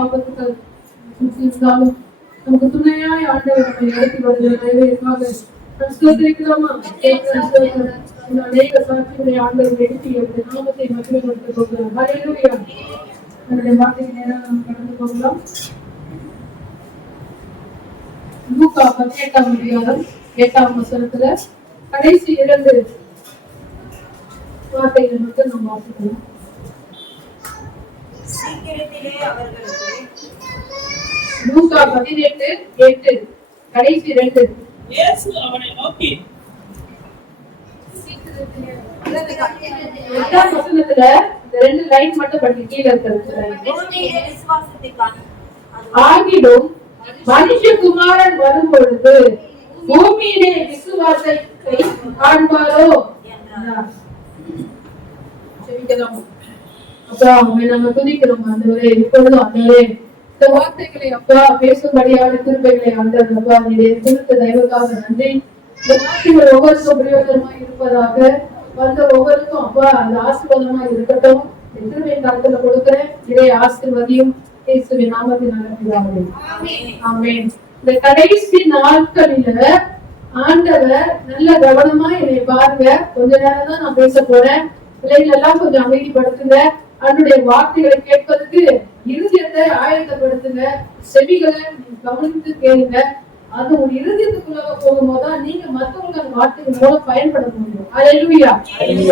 ஆபத்துகள் இருந்தாலும் நமக்கு துணையாய் ஆண்டவர் நம்மை நடத்தி வருகிறதற்காக ஸ்தோத்திரிக்கிறோமா? அநேக சாட்சிகளை ஆண்டவர் எடுத்து அவருடைய நாமத்தை மகிமைப்படுத்த போகிறோம். ஹல்லேலூயா. நம்முடைய வார்த்தை நேரம் நாம் கடந்து போகலாம். லூக்கா 18ஆம் அதிகாரம் 8ஆம் வசனத்துல கடைசி 2 வார்த்தைகளை மட்டும் நாம் வாசிக்கலாம். லூக்கா 18:8 கடைசி 2. இயேசு அவனை நோக்கி, வசனத்துல இந்த 2 லைன் மட்டும் படிச்சு கீழே இருக்கிறது. ஆகிலும் மனுஷகுமாரன் வரும் பொழுது பூமியிலே விசுவாசத்தை காண்பாரோ என்றார். செவிக்கலாம். அப்பா உம்மை நாங்கள் துதிக்கிறோம் ஆண்டவரே. இப்பொழுது ஆண்டவரே இந்த வார்த்தைகளை அப்பா பேசும்படியான கிருபைகளை ஆண்டவர் அப்பா நீரை கொடுத்த தயவுக்காக நன்றி. இந்த வார்த்தைகள் ஒவ்வொருக்கும் பிரயோஜனமாய் இருப்பதாக வந்த ஒவ்வொருக்கும் அப்பா அந்த ஆசீர்வாதமாய் இருக்கட்டும். கிருபையின் கருத்துல கொடுக்கிறேன். இதை ஆசீர்வதியும் இயேசுவின் நாமத்தினால பிதாவே. ஆமென். இந்த கடைசி நாட்களில ஆண்டவர் நல்ல கவனமா என்னை பாருங்க. கொஞ்ச நேரம் தான் நான் பேச போறேன். பிள்ளைகள் எல்லாம் கொஞ்சம் அமைதிப்படுத்துங்க. அவருடைய வார்த்தைகளை கேட்பதற்கு இருதயத்தை ஆயத்தப்படுத்துங்க. செவிகளை கவனித்து கேளுங்க. அது ஒரு இருதயத்துக்குள்ள போகும்போதுதான் நீங்க மற்றவங்க அந்த வார்த்தைகள் மூலம் பயன்பட முடியும். ஹல்லேலூயா. இது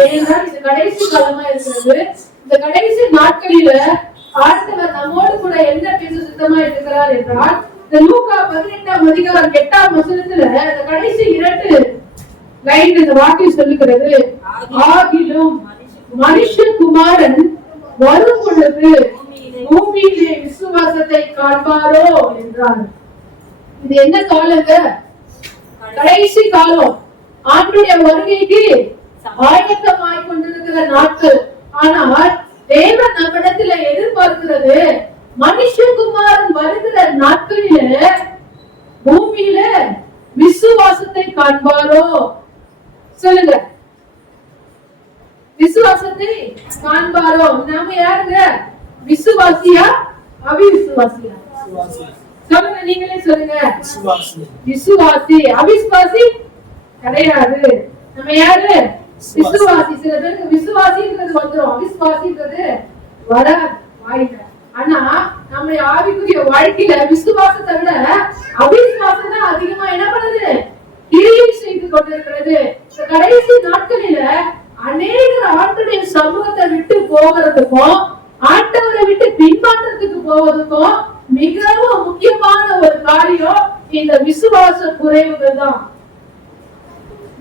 கடைசி காலமா இருக்கிறது. இந்த கடைசி நாட்களில ஆண்டவர் நம்மோடு கூட என்ன பேச சித்தமா இருக்கிறார் என்றால் இந்த லூக்கா 18ஆம் அதிகாரம் 8ஆம் வசனத்துல இந்த கடைசி 2 லைன் இந்த வார்த்தை சொல்லுகிறது. ஆகிலும் மனுஷகுமாரன் வரும் பொழுது பூமியிலே விசுவாசத்தை காண்பாரோ என்றார். இது என்ன காலங்க? கடைசி காலம். ஆண்டுடைய வருகைக்கு ஆயத்தமாய் கொண்டிருக்கிற நாட்கள். ஆனால் தேவன் நம்மிடத்துல எதிர்பார்க்கிறது மனுஷகுமாரன் வருகிற நாட்களில பூமியில விசுவாசத்தை காண்பாரோ. சொல்லுங்க, விசுவாசத்தை காண்பாரோ. நாம யாருங்க? விசுவாசியா அவிசுவாசியா? சொல்லுங்க, நீங்களே சொல்லுங்க. விசுவாசி. அவிசுவாசி கிடையாது. நம்ம யாரு? விசுவாசி. சில பேருக்கு விசுவாசின்றது வந்துடும், அவிசுவாசின்றது வராது வாயில. ஆனா நம்முடைய ஆவிக்குரிய வாழ்க்கையில விசுவாசத்தை விட அவிசுவாசம் தான் அதிகமா என்ன பண்ணுது? கிரியை செய்து கொண்டிருக்கிறது. கடைசி நாட்களில அநேகர் ஆண்டவருடைய சமூகத்தை விட்டு போகிறதுக்கும் ஆண்டவரை விட்டு பின்மாற்றத்துக்கு போவதுக்கும் மிகவும் முக்கியமான ஒரு காரியம் இந்த விசுவாச குறைவுகள் தான்.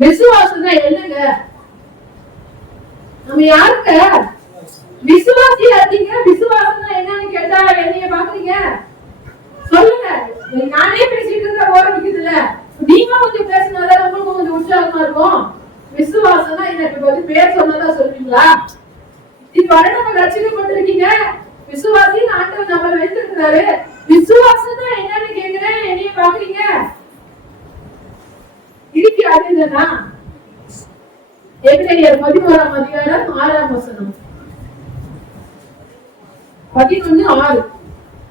விசுவாசம் என்னங்க? நம்ம யாருங்க? விசுவாசியா இருக்கீங்க. விசுவாசம் என்னன்னு கேட்டா என்னைய பாக்குறீங்க? சொல்லுங்க. நானே பேசிட்டு இருந்த போற நிக்குதுல, நீங்க கொஞ்சம் பேசினாதான் உங்களுக்கு கொஞ்சம் உற்சாகமா இருக்கும். விசுவாசம்னா எனக்கு வந்து பேர் சொன்னதான் சொல்றீங்களா? இப்ப நம்ம ரட்சிக்கப்பட்டிருக்கீங்க, விசுவாசி ஆண்டவர் நம்ம வைத்திருக்கிறாரு. விசுவாசம் என்னன்னு கேக்குறேன், என்னைய பாக்குறீங்க? இருக்கு அது இல்லனா? எபிரேயர் 11ஆம் அதிகாரம் 6ஆம் வசனம். 11:6.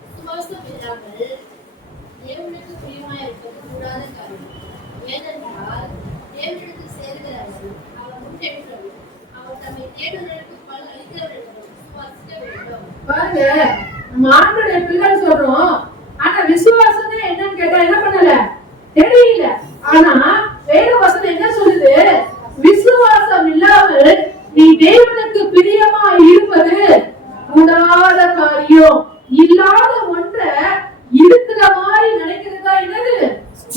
விசுவாசம் இல்லாமல் தேவனுக்கு பிரியமாய் இருப்பது கூடாத காரியம். ஏனென்றால் தேவனுக்கு சேர்கிறவர்கள் அவர் முன்னெடுக்கிறவர், அவர் தம்மை தேடுகிறவர்களுக்கு பலன் அளிக்கிறவர்கள் விசுவாசிக்க வேண்டும். பாருங்க, நம்ம ஆண்டவருடைய பிள்ளைகள் சொல்றோம். ஆனா விசுவாசம் என்னன்னு கேட்டா என்ன பண்ணல? தெரியல. ஆனா வேத வசனம் என்ன சொல்லுது? விசுவாசம் இல்லாமல் நீ தேவனுக்கு பிரியமா இருப்பது கூடாத காரியம். இல்லாத ஒன்றை இருக்கிற மாதிரி நினைக்கிறதா என்னது?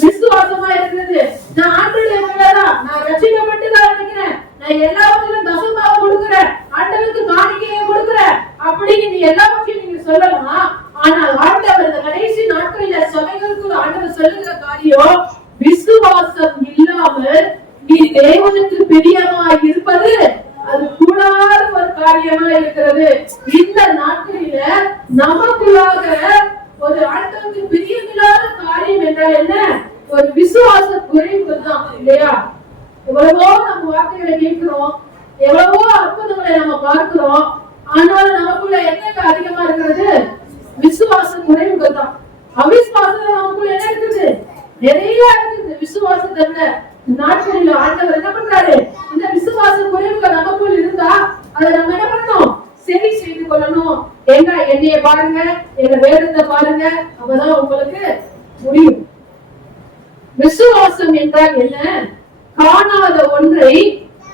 விசுவாசமா இருக்கிறது. நான் ஆண்டவருடைய பிள்ளைதான், நான் ரட்சிக்கப்பட்டுதான் நினைக்கிறேன், நான் எல்லாவற்றிலும் தசமபாகம் கொடுக்கிறேன், ஆண்டவருக்கு காணிக்கையை கொடுக்கிறேன் அப்படின்னு நீ எல்லாவற்றையும் நீங்க சொல்லலாம். ஆனால் ஆண்டவர் இந்த கடைசி நாட்களில சபைகளுக்கு ஆண்டவர் சொல்லுகிற காரியம், விசுவாசம் இல்லாமல் நீ தேவனுக்கு பிரியமா இருப்பது அது கூடாத ஒரு காரியமா இருக்கிறது. இந்த நாட்களில நமக்குள்ளாக ஒரு ஆண்டவருக்கு பிரியமில்லாத காரியம் என்றால் என்ன? ஒரு விசுவாச குறைவு தான், இல்லையா? எவ்வளவோ நம்ம வார்த்தைகளை கேட்கிறோம், எவ்வளவோ அற்புதங்களை நம்ம பார்க்கிறோம். ஆனாலும் நமக்குள்ள என்னங்க அதிகமா இருக்கிறது? விசுவாச குறைவுகள் தான். அவிசுவாசம் நமக்குள்ள என்ன இருக்குது? நிறைய இருக்குது. விசுவாசத்தை விட நாட்களில் ஆண்டவர் என்ன பண்றாரு? இந்த விசுவாச குறைவுகள் நமக்குள் இருந்தா அதை நம்ம என்ன பண்ணணும்? சரி செய்து கொள்ளணும். எங்க என்னைய பாருங்க, எங்க வேதத்தை பாருங்க, அப்பதான் உங்களுக்கு முடியும். விசுவாசம் என்றால் என்ன? காணாத ஒன்றை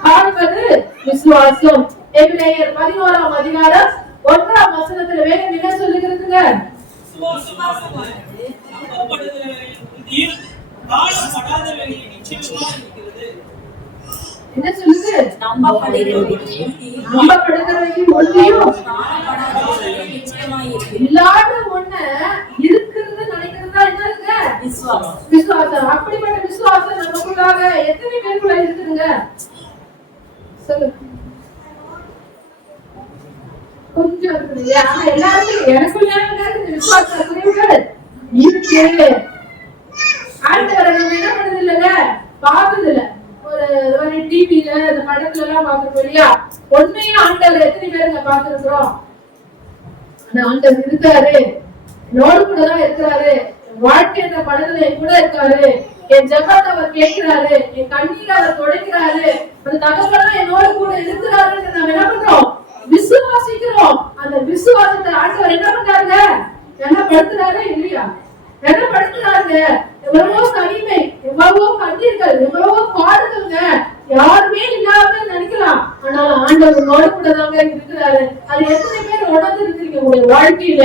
காண்பது விசுவாசம். எபிரேயர் 11ஆம் அதிகாரம் 1ஆம் வசனத்துல வேதம் என்ன சொல்லுகிறதுங்க? என்ன சொல்லுது? நம்பப்படுகிறவையும் உறுதியும் இல்லாத ஒண்ண இருக்கிறது நினைக்கிறதா என்னங்க? விசுவாசம். அப்படிப்பட்ட விசுவாசம் நமக்குள்ளாக எத்தனை பேருக்குள்ள இருக்குதுங்க? சொல்லுங்க. கொஞ்சம் இருக்குது. ஆனா எல்லாருக்கும் எனக்குள்ள இந்த விசுவாச குறைவுகள் இருக்கு. ஆண்டவரை நம்ம என்ன பண்ணது இல்லைங்க? பார்த்தது இல்லை. ஒரு டிவில இந்த படத்துல எல்லாம் பாத்துருக்கோம் இல்லையா? உண்மையா ஆண்டவர் எத்தனை பேருங்க பார்த்திருக்கிறோம்? ஆனா ஆண்டவர் இருக்காரு, என்னோடு கூட தான் இருக்கிறாரு. வாழ்க்கை என்ற படத்துல என் கூட இருக்காரு. என் ஜெபத்தை அவர் கேட்கிறாரு, என் கண்ணீரை அவர் துடைக்கிறாரு. அந்த தகவலாம் என்னோடு கூட இருக்கிறாருன்னு நம்ம என்ன பண்றோம்? விசுவாசிக்கிறோம். அந்த விசுவாசத்தை ஆண்டவர் என்ன பண்றாங்க? என்ன படுத்துறாரு இல்லையா? என்ன படுத்துறாங்க? எவ்வளவோ தனிமை, எவ்வளவோ கண்ணீர்கள், எவ்வளவோ பாடுகள்ங்க. யாருமே இல்லாம நினைக்கலாம். ஆனால் ஆண்டவர் உங்களோட கூட தாங்க இருக்கிறாரு. அது எத்தனை பேர் உணர்ந்து இருக்கிறீங்க உங்களுடைய வாழ்க்கையில?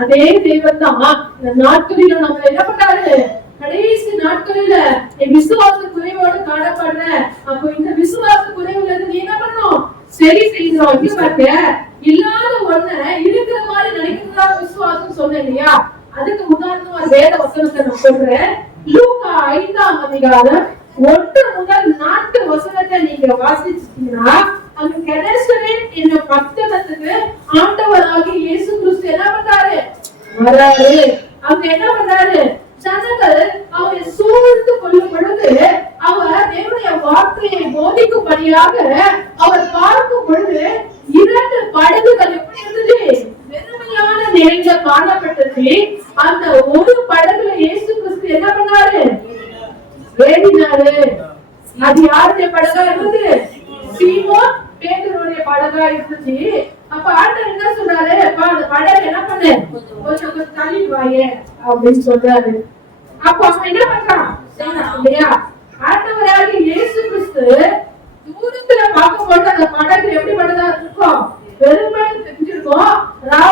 அதே தெய்வம் தான் இந்த நாட்களில நம்ம என்ன பண்றாரு? கடைசி நாட்களில என் விசுவாச குறைவோடு காணப்படுற. அப்போ இந்த விசுவாச குறைவுல இருந்து நீ என்ன பண்ணணும்? சரி செய்யணும். இங்க பாருங்க, இல்லாத ஒண்ண இருக்கிற மாதிரி நினைக்கிறதா விசுவாசம் சொன்னேன் இல்லையா? அதுக்கு உதாரணமா வேத வசனத்தை நான் சொல்றேன். லூக்கா 5ஆம் அதிகாரம் 1 முதல் 4 வசனத்தை நீங்க வாசிச்சீங்கன்னா அங்க கெனசரேத் என்ற பட்டணத்துக்கு ஆண்டவராகிய இயேசு கிறிஸ்து என்ன பண்றாரு? வராரு. அங்க என்ன பண்றாரு? ஜனங்கள் அவரை சூழ்ந்து கொள்ளும் பொழுது அவர் தேவனுடைய வார்த்தையை போதிக்கும்படியாக அவர் பார்க்கும் பொழுது 2 படகுகள் எப்படி இருந்தது? வெறுமையான நிலையில காணப்பட்டது. அந்த ஒரு படகுல இயேசு கிறிஸ்து என்ன பண்ணாரு? ஏறினாரு. அது யாருடைய படகா இருந்தது? சீமோன் பேதுருவுடைய படகா இருந்துச்சு. அப்ப ஆண்டவர் என்ன சொல்றாரு? அப்ப அந்த படகு என்ன பண்ணு, கொஞ்சம் தள்ளி வாயே அப்படின்னு சொல்றாரு. அப்ப அவன் என்ன பண்றான் இல்லையா? ஆண்டவராகிய இயேசு கிறிஸ்து தூரத்துல பார்க்கும்போது அந்த படகு எப்படிப்பட்டதா இருக்கும்? பெருமை தெரிஞ்சிருக்கும்.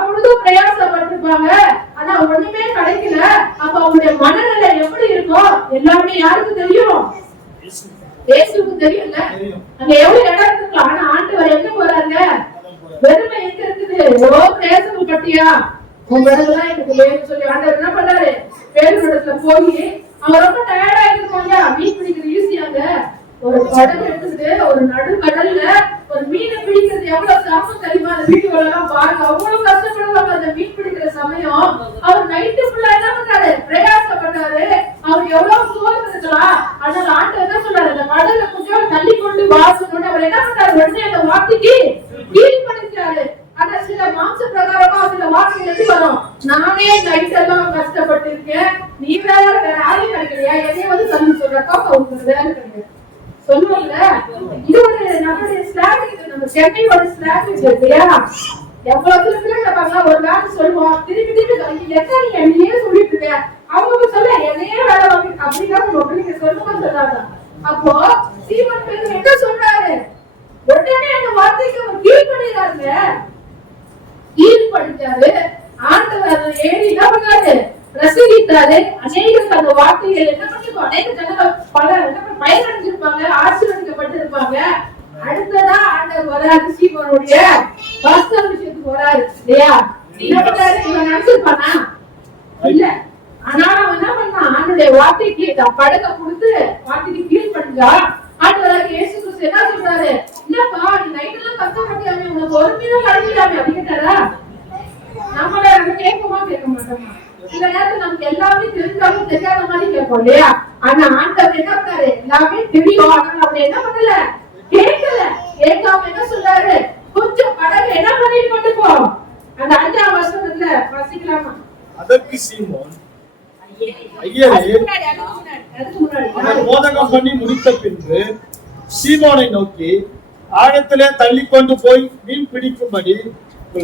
முழுதும் பிரயாசப்பட்டிருப்பாங்க. ஆனா ஒண்ணுமே கிடைக்கல. அப்ப அவங்களுடைய மனநிலை எப்படி இருக்கும்? எல்லாமே யாருக்கு தெரியும்? இயேசுவுக்கு தெரியும்ல. அங்க எவ்வளவு இடம் இருக்கலாம். ஆனா ஆண்டவர் எங்க போறாங்க? வெறுமை எங்க இருக்குது? எவ்வளோ பிரயாசம் பட்டியா உங்க இடத்துலாம் எனக்கு வேணும்னு சொல்லி ஆண்டவர் என்ன பண்றாரு? பேரு இடத்துல போய் அவன் ரொம்ப டயர்டா இருக்கும் இல்லையா? மீன் பிடிக்கிறது ஈஸியாங்க. ஒரு படகு எடுத்துட்டு ஒரு நடு கடல்ல ஒரு மீனை பிடிக்கிறது எவ்வளவு சிரமம் தெரியுமா? அந்த வீடியோல எல்லாம் பாருங்க. அவ்வளவு கஷ்டப்படுவாங்க அந்த மீன் பிடிக்கிற சமயம். அவர் நைட்டு ஃபுல்லா என்ன பண்றாரு? பிரயாசப்பட்டாரு. அவர் எவ்வளவு சோர்வு இருக்கலாம். ஆனால் ஆண்டவர் என்ன சொல்றாரு? அந்த கடலை கொஞ்சம் தள்ளி கொண்டு வாசணும். அவர் என்ன பண்றாரு? உடனே அந்த வார்த்தைக்கு கீழ்படுத்தாரு. ஆனா சில மாம்ச பிரகாரமா சில வார்த்தைகள் எப்படி வரும்? நானே நைட் எல்லாம் கஷ்டப்பட்டு இருக்கேன், நீ வேற யாரையும் கிடைக்கலையா? என்னைய வந்து தள்ளி சொல்றப்பா உங்களுக்கு வேலை கிடையாது சொல்லுவாங்க. இது ஒரு நம்மளுடைய ஸ்லாங். இது நம்ம சென்னையோட ஸ்லாங் இல்லையா? எவ்வளவு பேர் ஒரு வேலை சொல்லுவோம், திருப்பி திருப்பி என்னையே சொல்லிட்டு இருக்க. அவங்க சொல்ல என்னையே வேலை வாங்கி அப்படின்னா உங்களுக்கு சொல்லுவோம் சொல்லாங்க. அப்போ சீமோன் பேதுரு என்ன சொல்றாரு? உடனே அந்த வார்த்தைக்கு அவர் கீழ்படுகிறாருங்க. கீழ்படுத்தாரு. ஆண்டவர் அதை ஏறி என்ன பண்ணாரு? பிரசங்கித்தாரு. அநேகருக்கு அந்த வார்த்தைகள் என்ன பண்ணிருக்கோம்? அநேக ஜனங்கள் பல பயனடைஞ்சிருப்பாங்க, ஆசீர்வதிக்கப்பட்டு இருப்பாங்க. அடுத்ததா ஆண்டவர் வராரு, சீமோனுடைய வஸ்திர விஷயத்துக்கு வராரு இல்லையா? என்ன பண்றாரு? இவன் நினைச்சிருப்பானா? இல்ல. ஆனா அவன் என்ன பண்ணான்? ஆண்டுடைய வார்த்தைக்கு படகை கொடுத்து வார்த்தைக்கு கீழ்படுத்தா. ஆண்டவராகிய இயேசு கிறிஸ்து என்ன சொல்றாரு? இல்லப்பா, நீ நைட் எல்லாம் கஷ்டப்பட்டியாமே, உனக்கு ஒரு மீனும் கிடைக்கலாமே அப்படிங்கிறாரா? நம்மள கேட்குமா கேட்க மாட்டோமா? சில நேரத்துல நமக்கு எல்லாமே தெரிஞ்சாலும் தெரியாத மாதிரி கேட்போம் இல்லையா? ஆனா ஆண்டவர் என்ன பண்ணாரு? எல்லாமே தெரியும். ஆனா அவர் என்ன பண்ணல? கேட்கல. கேட்காம என்ன சொல்றாரு? கொஞ்சம் படகு என்ன பண்ணிட்டு கொண்டு போ. அந்த 5ஆம் வசனத்துல வாசிக்கலாமா? அதற்கு சீமோன், ஐயரே, அவர் போதகம் பண்ணி முடித்த பின்பு சீமோனை நோக்கி, ஆழத்திலே தள்ளிக்கொண்டு போய் மீன் பிடிக்கும்படி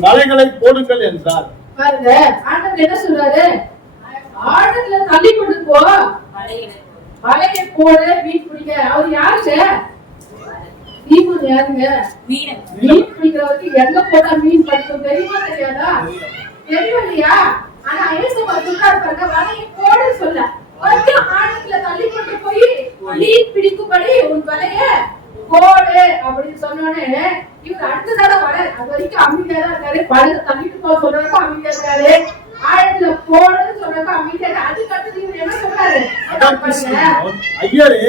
வலைகளை போடுங்கள் என்றார். பாருங்க, ஆண்டவர் என்ன சொல்றாரு? ஆழத்துல தள்ளி கொண்டு போ, வலையை போடு, மீன் பிடிக்க. அவர் யாருங்க? சீமோன் யாருங்க? மீன் பிடிக்கிறவருக்கு எங்க போட்டா மீன் பிடிக்கும் தெரியுமா தெரியாதா? தெரியும் இல்லையா? ஆனா இயேசுவா சொல்றாரு பாருங்க, வலையை போடு சொல்ல, கொஞ்சம் ஆழத்துல தள்ளி கொண்டு போய் மீன் பிடிக்கும்படி உன் வலைய போடு அப்படின்னு சொன்னோடனே இவர் அடுத்ததான வர அது வரைக்கும் அமைதியா தான் இருக்காரு. படகு தள்ளிட்டு போக சொல்றாங்க, அமைதியா இருக்காரு. ஆழத்துல போடுன்னு சொல்றாங்க, அமைதியா. அதுக்கு அடுத்து இவர் என்ன சொல்றாரு? அதற்கு சீமோன், ஐயரே,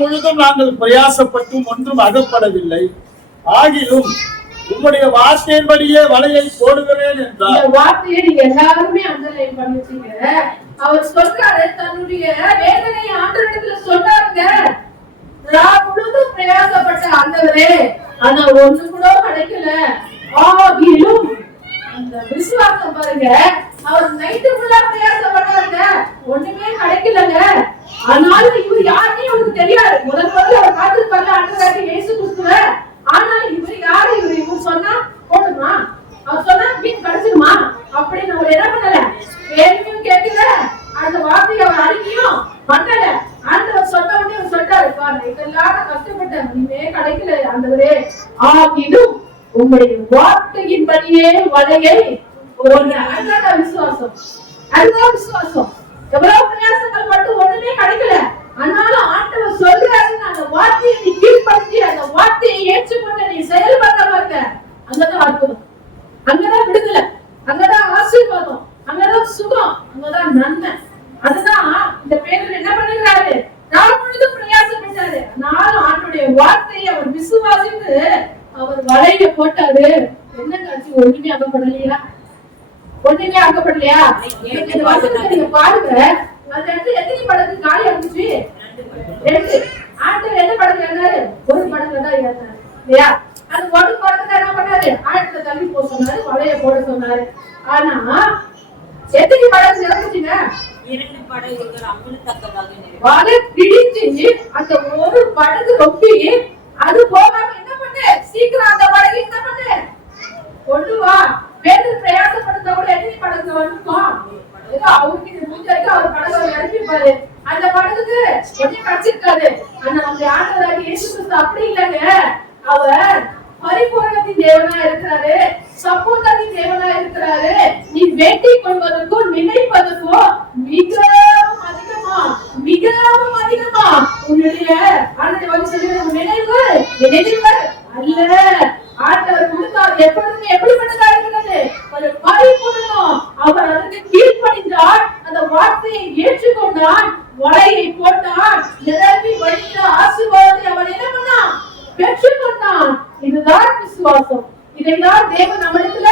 முழுதும் நாங்கள் பிரயாசப்பட்டும் ஒன்றும் அகப்படவில்லை, ஆகிலும் உங்களுடைய வார்த்தையின்படியே வலையை போடுகிறேன் என்றார். இந்த வார்த்தையை நீங்க எல்லாருமே அண்டர்லைன் பண்ணிட்டீங்க. அவர் சொல்றாரு, தன்னுடைய வேதனையை ஆண்டவரிடத்துல சொன்னாருங்க. முழுதும் பிரயாசப்பட்ட ஆண்டவரே, ஆனா ஒண்ணு கூட கிடைக்கல, ஆகிலும் அந்த விசுவாசம் பாருங்க. அவர் நைட்டு ஃபுல்லா பிரயாசப்பட்டாருங்க, ஒண்ணுமே கிடைக்கலங்க. ஆனாலும் இவர் யாருன்னு அவருக்கு தெரியாது. முதல்ல அவர் பார்த்துருப்பாரு ஆண்டவராகிய இயேசு கிறிஸ்துவ. ஆனாலும் இவர் யாரு? இவர் சொன்னா போடுமா, அவர் சொன்னா மீன் கிடைச்சிருமா அப்படின்னு அவர் என்ன பண்ணல, கேள்வியும் கேட்கல, அந்த வார்த்தையை அவர் அறிக்கையும் பண்ணல. ஆண்டவர் சொன்ன உடனே அவர் சொல்றாரு, இதெல்லாம் நான் கஷ்டப்பட்டேன், இனிமே கிடைக்கல ஆண்டவரே, ஆகிலும் உங்களுடைய வார்த்தையின்படியே வலையை போடுங்க. அதுதான் விசுவாசம், அதுதான் விசுவாசம். எவ்வளவு பிரயாசங்கள் மட்டும் ஒண்ணுமே கிடைக்கல, ஆனாலும் ஆண்டவர் சொல்றாரு, அந்த வார்த்தையை நீ கீழ்படுத்தி அந்த வார்த்தையை ஏற்றுக்கொண்டு நீ செயல்பட பாருங்க, அங்கதான் அற்புதம், அங்கதான் விடுதலை, அங்கதான் ஆசீர்வாதம், அங்கதான் சுகம், அங்கதான் நன்மை. அதுதான் இந்த பேரில் என்ன பண்ணுகிறாரு? நாள் முழுதும் பிரயாசப்பட்டாரு, ஆனாலும் ஆண்டவருடைய வார்த்தையை அவர் விசுவாசித்து அவர் வலைய போட்டாரு. என்ன காட்சி? ஒண்ணுமே அகப்படலையா? ஒண்ணுமே அகப்படலையா? இந்த வசனத்தை நீங்க பாருங்க. அந்த இடத்துல எத்தனை படகு காலி இருந்துச்சு? 2. ஆண்டவர் என்ன படகு ஏறினாரு? ஒரு படகுல தான் ஏறினாரு இல்லையா? அது ஒரு படகு என்ன பண்ணாரு? ஆழத்துல தள்ளி போக சொன்னாரு, வலைய போட சொன்னாரு. ஆனா எத்தனை படகு இறந்துச்சுங்க? 2 படகுகள் அமுழ்த்தக்கதாக வலை பிடிச்சு அந்த ஒரு படகு ரொப்பி அது போகாம என்ன பண்ணு? சீக்கிரம் அந்த படகு என்ன பண்ணு? கொண்டு வா. வேறு பிரயாசப்படுத்த கூட எத்தனை படகு வந்துருக்கோம்? ஏதோ அவருக்கு இது முடிஞ்சாக்க அவர் படகு இறக்கிப்பாரு. அந்த படகுக்கு ஒன்னும் கிடைச்சிருக்காது. ஆனா அந்த ஆண்டவராகிய இயேசு கிறிஸ்து அப்படி இல்லைங்க. அவர் பரிபூரணத்தின் தேவனா இருக்கிறாரு, சம்பூர்ணத்தின் தேவனா இருக்கிறாரு. நீ வேண்டிக் கொள்வதற்கும் நினைப்பதற்கும் மிகவும் அதிகமா, மிகவும் அதிகமா உன்னுடைய ஆண்டவர் சொல்லுகிற நினைவு நினைவுகள் அல்ல. ஆண்டவர் கொடுத்தார் எப்பொழுதுமே எப்படிப்பட்டதா இருக்கிறது? ஒரு பரிபூரணம். அவர் அதற்கு கீழ்ப்படிந்தார், அந்த வார்த்தையை ஏற்றுக்கொண்டான், வலையை போட்டான், நிரம்பி வழிந்த ஆசீர்வாதத்தை அவன் என்ன பண்ணான்? பெற்றுக்கொண்டான். இதுதான் விசுவாசம். இதைதான் தேவன் நம்மிடத்துல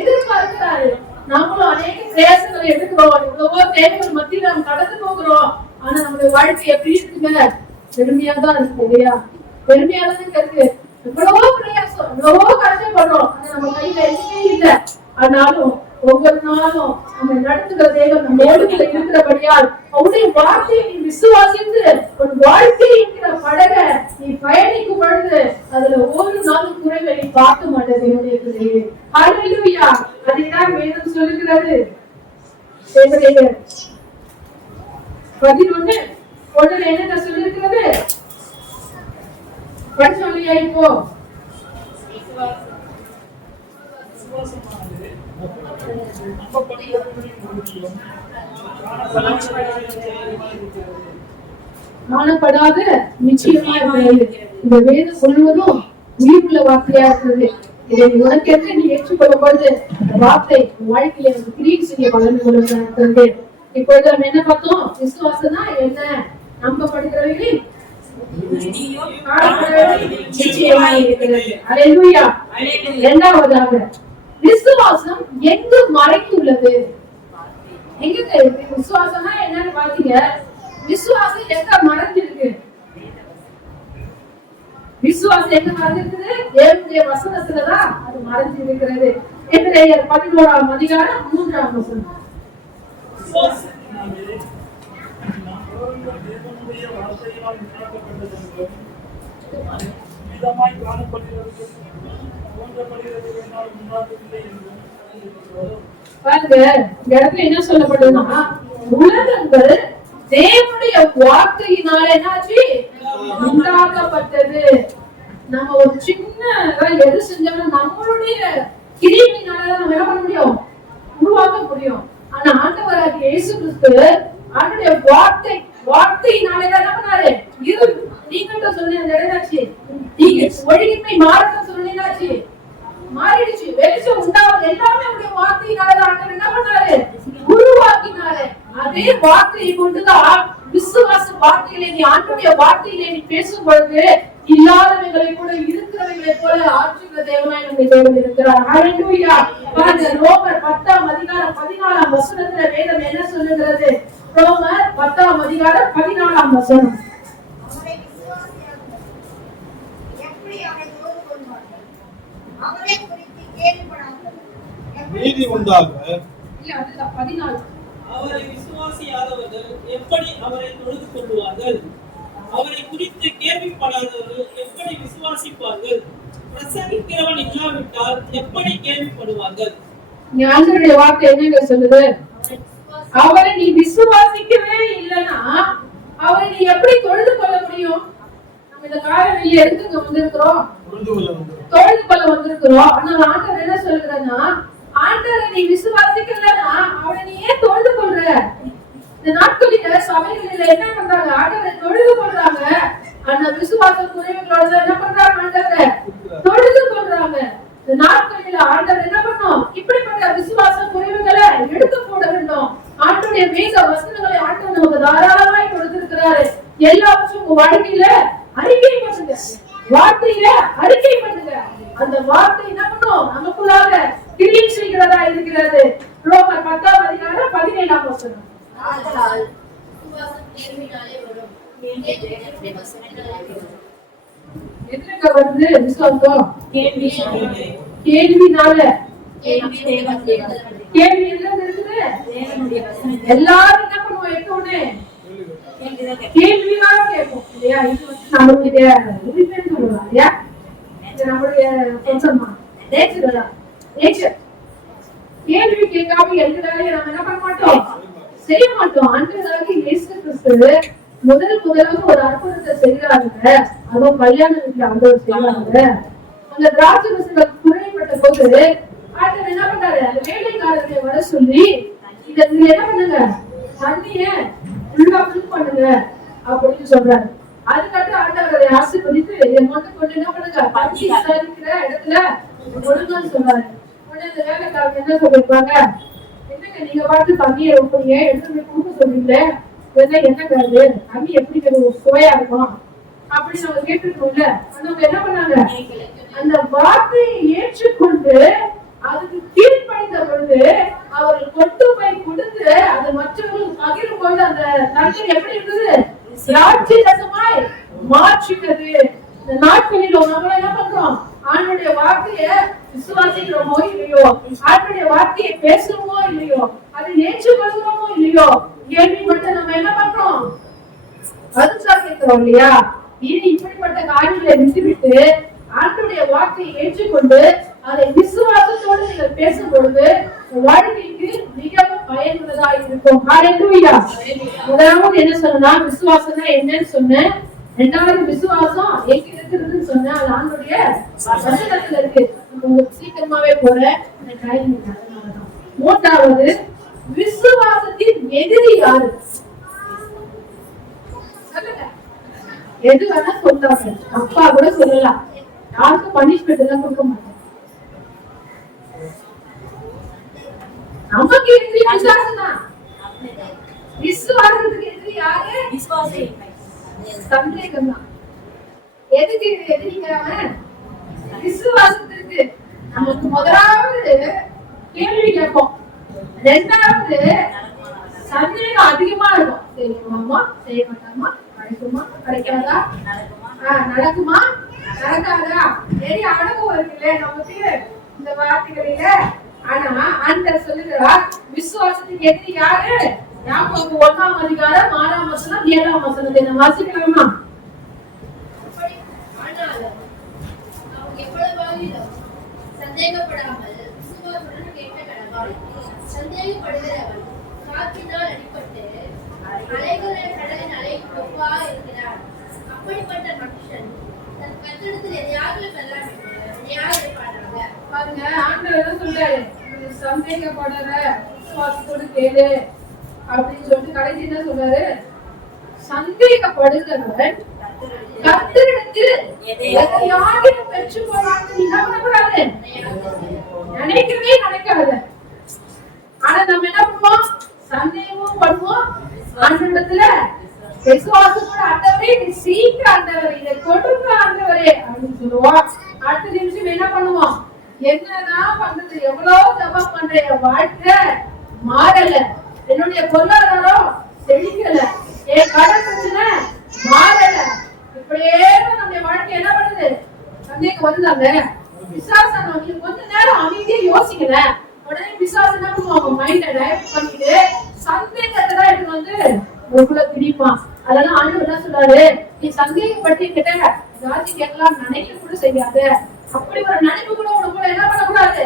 எதிர்பார்க்கிறாரு. நாமளும் அநேக பிரயாசங்களை எடுக்கிறோம், எவ்வளவோ தேவைகள் மத்தியில் நாம் கடந்து போகிறோம். ஆனா நம்மளுடைய வாழ்க்கை எப்படி இருக்குங்க? பெருமையாதான் இருக்கு இல்லையா? பெருமையாதான் இருக்கு. எவ்வளவோ பிரயாசம், எவ்வளவோ கஷ்டப்படுறோம், ஆனா நம்ம கையில எதுவுமே இல்லை. ஆனாலும் ஒவ்வொரு நாளும் நம்ம நடத்துகிற தேவன் நம்மோடு இருக்கிறபடியால் அவருடைய வார்த்தையை நீ விசுவாசித்து ஒரு வாழ்க்கை என்கிற படக நீ பயணிக்கும் பொழுது அதுல ஒரு நாளும் குறைவை நீ பார்க்க மாட்டேன். தேவனுடைய ஹல்லேலூயா. அதுதான் வேதம் சொல்லுகிறது. 11:1 என்ன சொல்லிருக்கிறது? படிச்சோம்லையா? இப்போ காணப்படாத நிச்சயமா இருக்கிறது. இந்த வேதம் முழுவதும் உயிருள்ள வார்த்தையா இருக்கிறது. இதை உனக்கென்று நீ ஏற்றுக்கொள்ளும் பொழுது அந்த வார்த்தை வாழ்க்கையில கிரியை செய்ய வளர்ந்து கொள்ளுகிறது. இப்பொழுது நம்ம என்ன பார்த்தோம்? விசுவாசம் தான் என்ன? நம்பப்படுகிறவர்களே நிச்சயமா இருக்கிறது. அல்லேலூயா. இரண்டாவதாக விசுவாசம் எங்கு மறைந்துள்ளது? எங்க விசுவாசம்னா என்னன்னு பாத்தீங்க? விசுவாசம் எங்க மறைஞ்சிருக்கு? விசுவாசம் எங்க மறைஞ்சிருக்குது? தேவனுடைய வசனத்துலதான் அது மறைஞ்சு இருக்கிறது. எபிரேயர் 11ஆம் அதிகாரம் 3ஆம் வசனம். விசுவாசத்தினாலே நாம் தேவனுடைய வார்த்தையினால் உண்டாக்கப்பட்டதென்றும் விதமாய் காணப்படுகிறது தோன்றப்படுகிறது என்றால் உண்டாகவில்லை என்றும் பாருங்க, இந்த இடத்துல என்ன சொல்லப்படுதுன்னா, உலகங்கள் தேவனுடைய வார்த்தையினால என்னாச்சு? உண்டாக்கப்பட்டது. நம்ம ஒரு சின்ன எது செஞ்சாலும் நம்மளுடைய கிரியையினாலதான் நம்ம என்ன பண்ண முடியும்? உருவாக்க முடியும். ஆனா ஆண்டவராகிய இயேசு கிறிஸ்து அவருடைய வார்த்தையினாலதான் என்ன பண்ணாரு? இது நீங்க சொன்ன அந்த இடமாச்சு, நீங்க ஒழுங்கின்மை மாறட்டும் சொன்னீங்களாச்சு, மாறிடுச்சு. வெளிச்சம் உண்டாவது எல்லாமே அவருடைய வார்த்தையினாலதான் ஆண்டவர் என்ன பண்ணாரு? உருவாக்கினாரு. அதே வார்த்தையை கொண்டுதான் விசுவாச வார்த்தைகளை நீ ஆண்டவருடைய வார்த்தையிலே நீ பேசும் பொழுது இல்லாதவைகளை கூட இருக்கிறவைகளை போல ஆற்றுகிற தேவனாய் நம்மை தேவன் இருக்கிறார். ஹல்லேலூயா. பாருங்க, ரோமர் 10ஆம் அதிகாரம் 14ஆம் வசனத்துல வேதம் என்ன சொல்லுகிறது? ரோமர் 10ஆம் அதிகாரம் 14ஆம் வசனம். அவரை விசுவாசியார்கள் எப்படி அவரை தோது கொள்வார்கள்? அவரை குறித்து கேள்விப்படாமல் நீதி உண்டாக இல்ல, அதுதான் 14. அவரை விசுவாசியாதவர்கள் எப்படி அவரை தொழுது கொள்வார்கள்? அவரை குறித்து கேள்விப்படாதவர்கள் எப்படி விசுவாசிப்பார்கள்? பிரசங்கிக்கிறவன் இல்லாவிட்டால் எப்படி கேள்விப்படுவார்கள்? ஞானருடைய வார்த்தை என்னங்க சொல்லுது? அவரை நீ விசுவாசிக்கவே இல்லைன்னா அவரை நீ எப்படி தொழுது கொள்ள முடியும்? நம்ம இந்த காலையில எதுக்கு வந்திருக்கிறோம்? தொழுது கொள்ள வந்திருக்கிறோம். ஆனால் ஆண்டவர் என்ன சொல்லுறதுன்னா, ஆண்டவரை நீ விசுவாசிக்கலன்னா அவரை நீ ஏன் தொழுது கொள்ற? இந்த நாட்களில சபைகளில என்ன பண்றாங்க? ஆண்டவரை தொழுது கொள்றாங்க. அந்த விசுவாச குறைவுகளோட என்ன பண்றாங்க? ஆண்டவரை தொழுது கொள்றாங்க. இந்த நாட்களில ஆண்டவர் என்ன பண்ணும்? இப்படிப்பட்ட விசுவாச குறைவுகளை எடுத்து போட வேண்டும். ஆண்டவருடைய வேத வசனங்களை ஆண்டவர் நமக்கு தாராளமாய் கொடுத்திருக்கிறாரு. எல்லாவற்றும் உங்க வாழ்க்கையில அறிக்கை பண்ணுங்க, வார்த்தையில அறிக்கை பண்ணுங்க. அந்த வார்த்தை என்ன பண்ணும்? நமக்குள்ளாக கிரியை செய்கிறதா இருக்கிறது. ரோமர் 10ஆம் அதிகாரம் 17ஆம் வசனம். ஆதலால் விசுவாசம் கேள்வினாலே வரும், கேள்வி தேவனுடைய வசனத்தினாலே வரும். எதுல வருது விசுவாசம்? கேள்வினாலே. கேள்வினால. கேள்வி தேவனுடைய கேள்வி எதுல இருக்குது? தேவனுடைய வசனம். எல்லாரும் என்ன பண்ணுவோம்? எடுத்தோடனே கேள்விதான் கேட்போம். கேள்வினால கேட்போம் இல்லையா? இது வந்து நம்மளுடைய உரிமைன்னு சொல்லலாம் இல்லையா? இது நம்மளுடைய கொஞ்சமா நேச்சர். கேள்வி கேட்காம எந்த வேலையை நம்ம என்ன பண்ண மாட்டோம்? செய்ய மாட்டோம். ஆண்டவராகிய இயேசு கிறிஸ்து முதலாக ஒரு அற்புதத்தை செய்யறாங்க. அதுவும் கல்யாண வீட்டுல ஆண்டவர் செய்யறாங்க. அந்த திராட்சை ரசங்கள் குறைப்பட்ட போது ஆண்டவர் என்ன பண்றாரு? அந்த வேலைக்காரர்களை வர சொல்லி இத நீங்க என்ன பண்ணுங்க? தண்ணிய ஃபுல்லா ஃபில் பண்ணுங்க அப்படின்னு சொல்றாரு. அதுக்கப்புறம் ஆண்டவரை ஆசீர்வதித்து என் மகன் கொண்டு என்ன பண்ணுங்க? பஞ்சி இருக்கிற இடத்துல ஒழுங்கான்னு சொல்றாரு. உடனே அந்த வேலைக்காரங்க என்ன சொல்லிருப்பாங்க? என்னங்க நீங்க பார்த்து தண்ணியை ஊற்றுறீங்க, எடுத்து போய் கொடுக்க சொல்றீங்களே, இதெல்லாம் என்னங்க அது? தண்ணி எப்படி சுவையா இருக்கும் அப்படின்னு நம்ம கேட்டுருக்கோம்ல. அவங்க என்ன பண்ணாங்க? அந்த வார்த்தையை ஏற்றுக்கொண்டு அதுக்கு கீழ்ப்படிந்த பொழுது அவர்கள் கொட்டு போய் கொடுத்து அதை மற்றவர்களுக்கு பகிரும் பொழுது அந்த தண்ணீர் எப்படி இருந்தது? திராட்சை ரசமாய் மாற்றினது. இந்த நாட்களில் நம்ம என்ன பண்றோம்? ஆண்டவருடைய வார்த்தையை விசுவாசிக்கிறோமோ இல்லையோ, ஆண்டவருடைய வார்த்தையை பேசுறோமோ இல்லையோ, அதை ஏற்றுக்கொள்கிறோமோ இல்லையோ, கேள்விப்பட்டு நம்ம என்ன பண்றோம்? அதுதான் கேட்கிறோம் இல்லையா? இனி இப்படிப்பட்ட காரியங்களை விட்டுவிட்டு ஆண்டவருடைய வார்த்தையை ஏற்றுக்கொண்டு அதை விசுவாசத்தோடு நீங்கள் பேசும் பொழுது வாழ்க்கைக்கு மிகவும் பயனுள்ளதா இருக்கும். ஹல்லேலூயா. முதலாவது என்ன சொன்னா? விசுவாசம்னா என்னன்னு சொன்னேன். இரண்டாவது விசுவாசம் எங்க இருக்குதுன்னு சொன்னா அது ஆண்டவருடைய வசனத்துல இருக்கு. உங்களுக்கு சீக்கிரமாவே போற இந்த காரியம். மூன்றாவது விசுவாசத்தின் எதிரி யாரு? எது வேணா சொல்றாங்க. அப்பா கூட சொல்லலாம். யாருக்கும் பனிஷ்மெண்ட் எல்லாம் கொடுக்க மாட்டாங்க. நமக்கு எதிரி விசுவாசம் தான். விசுவாசத்துக்கு எதிரி யாரு? விசுவாசம் சந்தேகம் தான். எதுக்கு எதிரிங்கிறாங்க? விசுவாசத்துக்கு. நமக்கு முதலாவது கேள்வி கேட்போம், ரெண்டாவது சந்தேகம் அதிகமா இருக்கும். செய்யணுமா செய்ய மாட்டாமா, கிடைக்குமா கிடைக்காதா, நடக்குமா நடக்காதா? நிறைய அனுபவம் இருக்குல்ல நமக்கு இந்த வார்த்தைகளில. ஆனா ஆண்டவர் சொல்லுகிறார், விசுவாசத்துக்கு எதிரி யாரு? யாக்கோபு 1ஆம் அதிகாரம் 6ஆம் வசனம் 7ஆம் வசனத்தை நம்ம வாசிக்கலாமா? ஆனாலும் அவன் எவ்வளவாகிலும் சந்தேகப்படாமல் விசுவாசத்துடன் கேட்க கடவாள். சந்தேகப்படுகிறவன் காற்றினால் அடிபட்டு கடலின் அலைக்கு ஒப்பா இருக்கிறான். அப்படிப்பட்ட மனுஷன் தன் கத்திடத்தில் எதையாவது வெல்லாம் எதையாவது இருப்பானாக. பாருங்க, ஆண்டவர் என்ன சொல்றாரு? சந்தேகப்படுற விசுவாசத்தோடு கேளு அப்படின்னு சொல்லிட்டு கடைசி என்ன சொல்றாரு? சந்தேகப்படுகிறவன் கர்த்தரிடத்தில் எதையாவது பெற்றுக்கொள்ளான்னு என்ன பண்ணக்கூடாது? நினைக்கவே நினைக்காத. ஆனா நம்ம என்ன பண்ணுவோம்? சந்தேகமும் பண்ணுவோம். ஆண்டவரிடத்துல விசுவாசத்தோட ஆண்டவரே நீ சீக்கிரம் ஆண்டவரே இதை கொடுங்க ஆண்டவரே அப்படின்னு சொல்லுவோம். அடுத்த நிமிஷம் என்ன பண்ணுவோம்? என்னதான் பண்றது? எவ்வளவு ஜெபம் பண்றேன், என் வாழ்க்கை மாறல, என்னுடைய பொருளாதாரம் செழிக்கல, என் கடன் பிரச்சனை மாறல, இப்படியே நம்முடைய வாழ்க்கை என்ன பண்ணுது? சந்தேகம் வருதாங்க. விசுவாசம் கொஞ்ச நேரம் அமைதியா யோசிக்கல, உடனே விசுவாசம் என்ன பண்ணுவாங்க? மைண்ட டைவர்ட் பண்ணிட்டு சந்தேகத்தை தான் எடுத்து வந்து உங்களுக்குள்ள திணிப்பான். அதெல்லாம் ஆண்டவர் என்ன சொல்றாரு? நீ சந்தேகப்பட்டு கிட்ட ஜாதி கேட்கலாம் நினைக்க கூட செய்யாத. அப்படி ஒரு நினைப்பு கூட உனக்கு என்ன பண்ணக்கூடாது?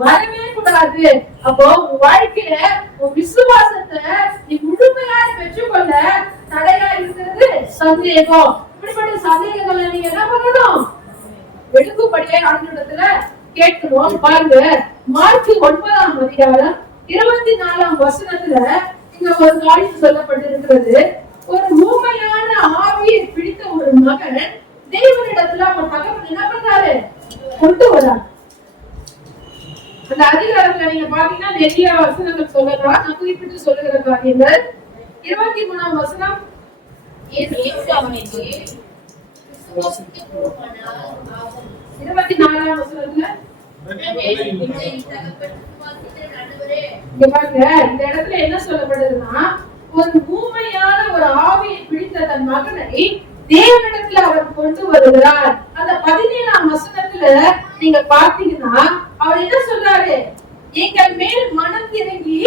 வரவே கூடாது. அப்போ உன் வாழ்க்கையில உன் விசுவாசத்தை நீ முழுமையாக பெற்றுக்கொள்ள தடையா இருக்கிறது சந்தேகம். இப்படிப்பட்ட சந்தேகங்களை நீங்க என்ன பண்ணணும்? வெடுக்குப்படியே ஆண்டவரிடத்துல கேட்கணும். பாருங்க, மார்க் 9ஆம் அதிகாரம் 24ஆம் வசனத்துல இங்க ஒரு காரியம் சொல்லப்பட்டிருக்கிறது. ஒரு ஊமையான ஆவியை பிடித்த ஒரு மகன் தேவனிடத்துல அவன் தகவல் என்ன பண்றாரு? கொண்டு வரார். அந்த அதிகாரத்துல நீங்க பாத்தீங்கன்னா நிறைய வசனங்கள் சொல்லலாம். நான் குறிப்பிட்டு சொல்லுகிற காரியங்கள் 23ஆம் வசனம். அவனுக்கு 24ஆம் வசனத்துல இங்க பாருங்க, இந்த இடத்துல என்ன சொல்லப்படுதுன்னா, ஒரு ஊமையான ஒரு ஆவியை பிடித்த தன் மகனை தேவனிடத்துல அவர் கொண்டு வருகிறார். அந்த 17ஆம் வசனத்துல நீங்க பாத்தீங்கன்னா அவர் என்ன சொல்றாரு? எங்கள் மேல் மனம் இறங்கி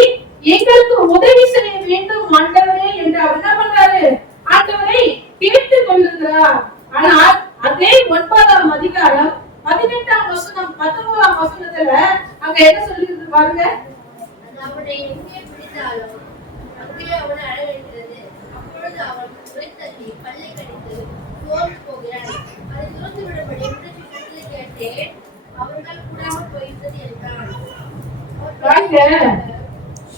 எங்களுக்கு உதவி செய்ய வேண்டும் ஆண்டவரே என்று அவர் என்ன பண்றாரு? ஆண்டவரை கேட்டுக் கொள்ளுகிறார். ஆனால் அதே 9ஆம் அதிகாரம் 18ஆம் வசனம் 19ஆம் வசனத்துல அங்க என்ன சொல்லிருக்கு பாருங்க. அவனை எங்கே பிடித்தாலும் அங்கே அவனை அழகின்றது. அப்பொழுது அவன் உரைத்தள்ளி பல்லை கடித்து சோர்ந்து போகிறான். அதை சோர்ந்து விடும்படி கேட்டேன், அவர்கள் கூடாமல் போயிருந்தது என்றான்.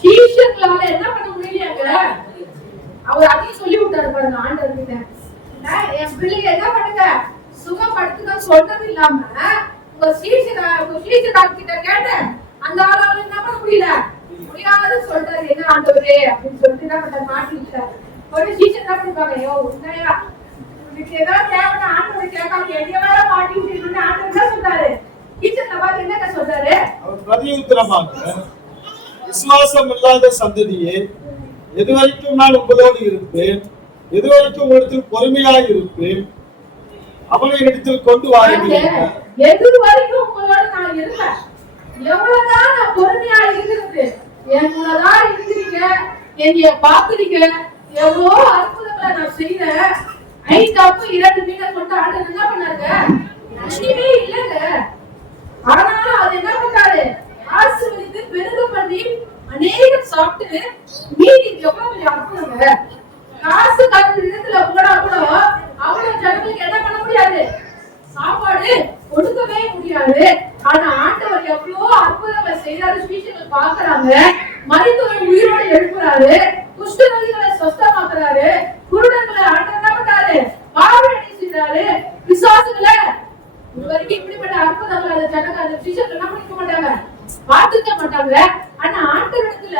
சீஷர்களால என்ன பண்ண முடியலையாங்க? அவர் அதையும் சொல்லி விட்டாரு பாருங்க ஆண்டவர் கிட்ட. என் பிள்ளைங்க என்ன பண்ணுங்க, சுகப்படுத்துங்க சொல்றது இல்லாம உங்க சீஷர் கிட்ட கேட்டேன், அந்த ஆளால என்ன பண்ண முடியாதுன்னு சொல்றாரு. என்ன ஆண்டவரே அப்படின்னு சொல்லிட்டு என்ன பண்ண மாட்டிக்கிட்டாரு. ஒரு சீஷர் என்ன பண்ணிப்பாங்க? ஐயோ உண்மையா உனக்கு ஏதாவது தேவைன்னா ஆண்டவரை கேட்காம எங்க வேற மாட்டிக்கிட்டு ஆண்டவர் என்ன சொல்றாரு? சீஷர்ல பார்த்து என்ன சொல்றாரு? அவர் பிரதியுத்தரமாக, விசுவாசம் இல்லாத சந்ததியே, எதுவரைக்கும் நான் உங்களோடு இருப்பேன், எதுவரைக்கும் உங்களிடத்தில் பொறுமையாக இருப்பேன், அவனை இடத்தில் கொண்டு வாருங்கள். எது வரைக்கும் உங்களோட நான் இருப்பேன், எவ்வளவுதான் நான் பொறுமையா இருக்கிறது, என் கூடதான் இருக்கிறீங்க, என்னைய பாக்குறீங்க, எவ்வளோ அற்புதங்களை நான் செய்யறேன். 5 அப்ப 2 மீனை கொண்டு ஆண்டவர் என்ன பண்ணாருங்க? நன்றியே இல்லைங்க. ஆனாலும் அது என்ன பண்றாரு? ஆசீர்வதித்து பெருக பண்ணி அநேகம் சாப்பிட்டு மீதி எவ்வளவு பெரிய அற்புதங்க. காசுக்காரர் இடத்துல போனா கூட அவ்வளவு ஜனங்களுக்கு என்ன பண்ண முடியாது? சாப்பாடு கொடுக்கவே முடியாது. ஆனா ஆண்டவர் எவ்வளவு அற்புதங்களை செய்யறாரு. சீஷர்கள் பாக்குறாங்க, மரித்தவரை உயிரோடு எழுப்புறாரு, குஷ்டரோகிகளை சொஸ்தமாக்குறாரு, குருடர்களை ஆண்டவர் என்ன பண்றாரு? பார்வையடை செய்றாரு. விசுவாசிகளை இதுவரைக்கும் இப்படிப்பட்ட அற்புதங்கள் அந்த ஜனங்க அந்த சீஷர்கள் என்ன பண்ணிக்க மாட்டாங்க, பார்த்துக்க மாட்டாங்க. ஆனா ஆண்டவரிடத்துல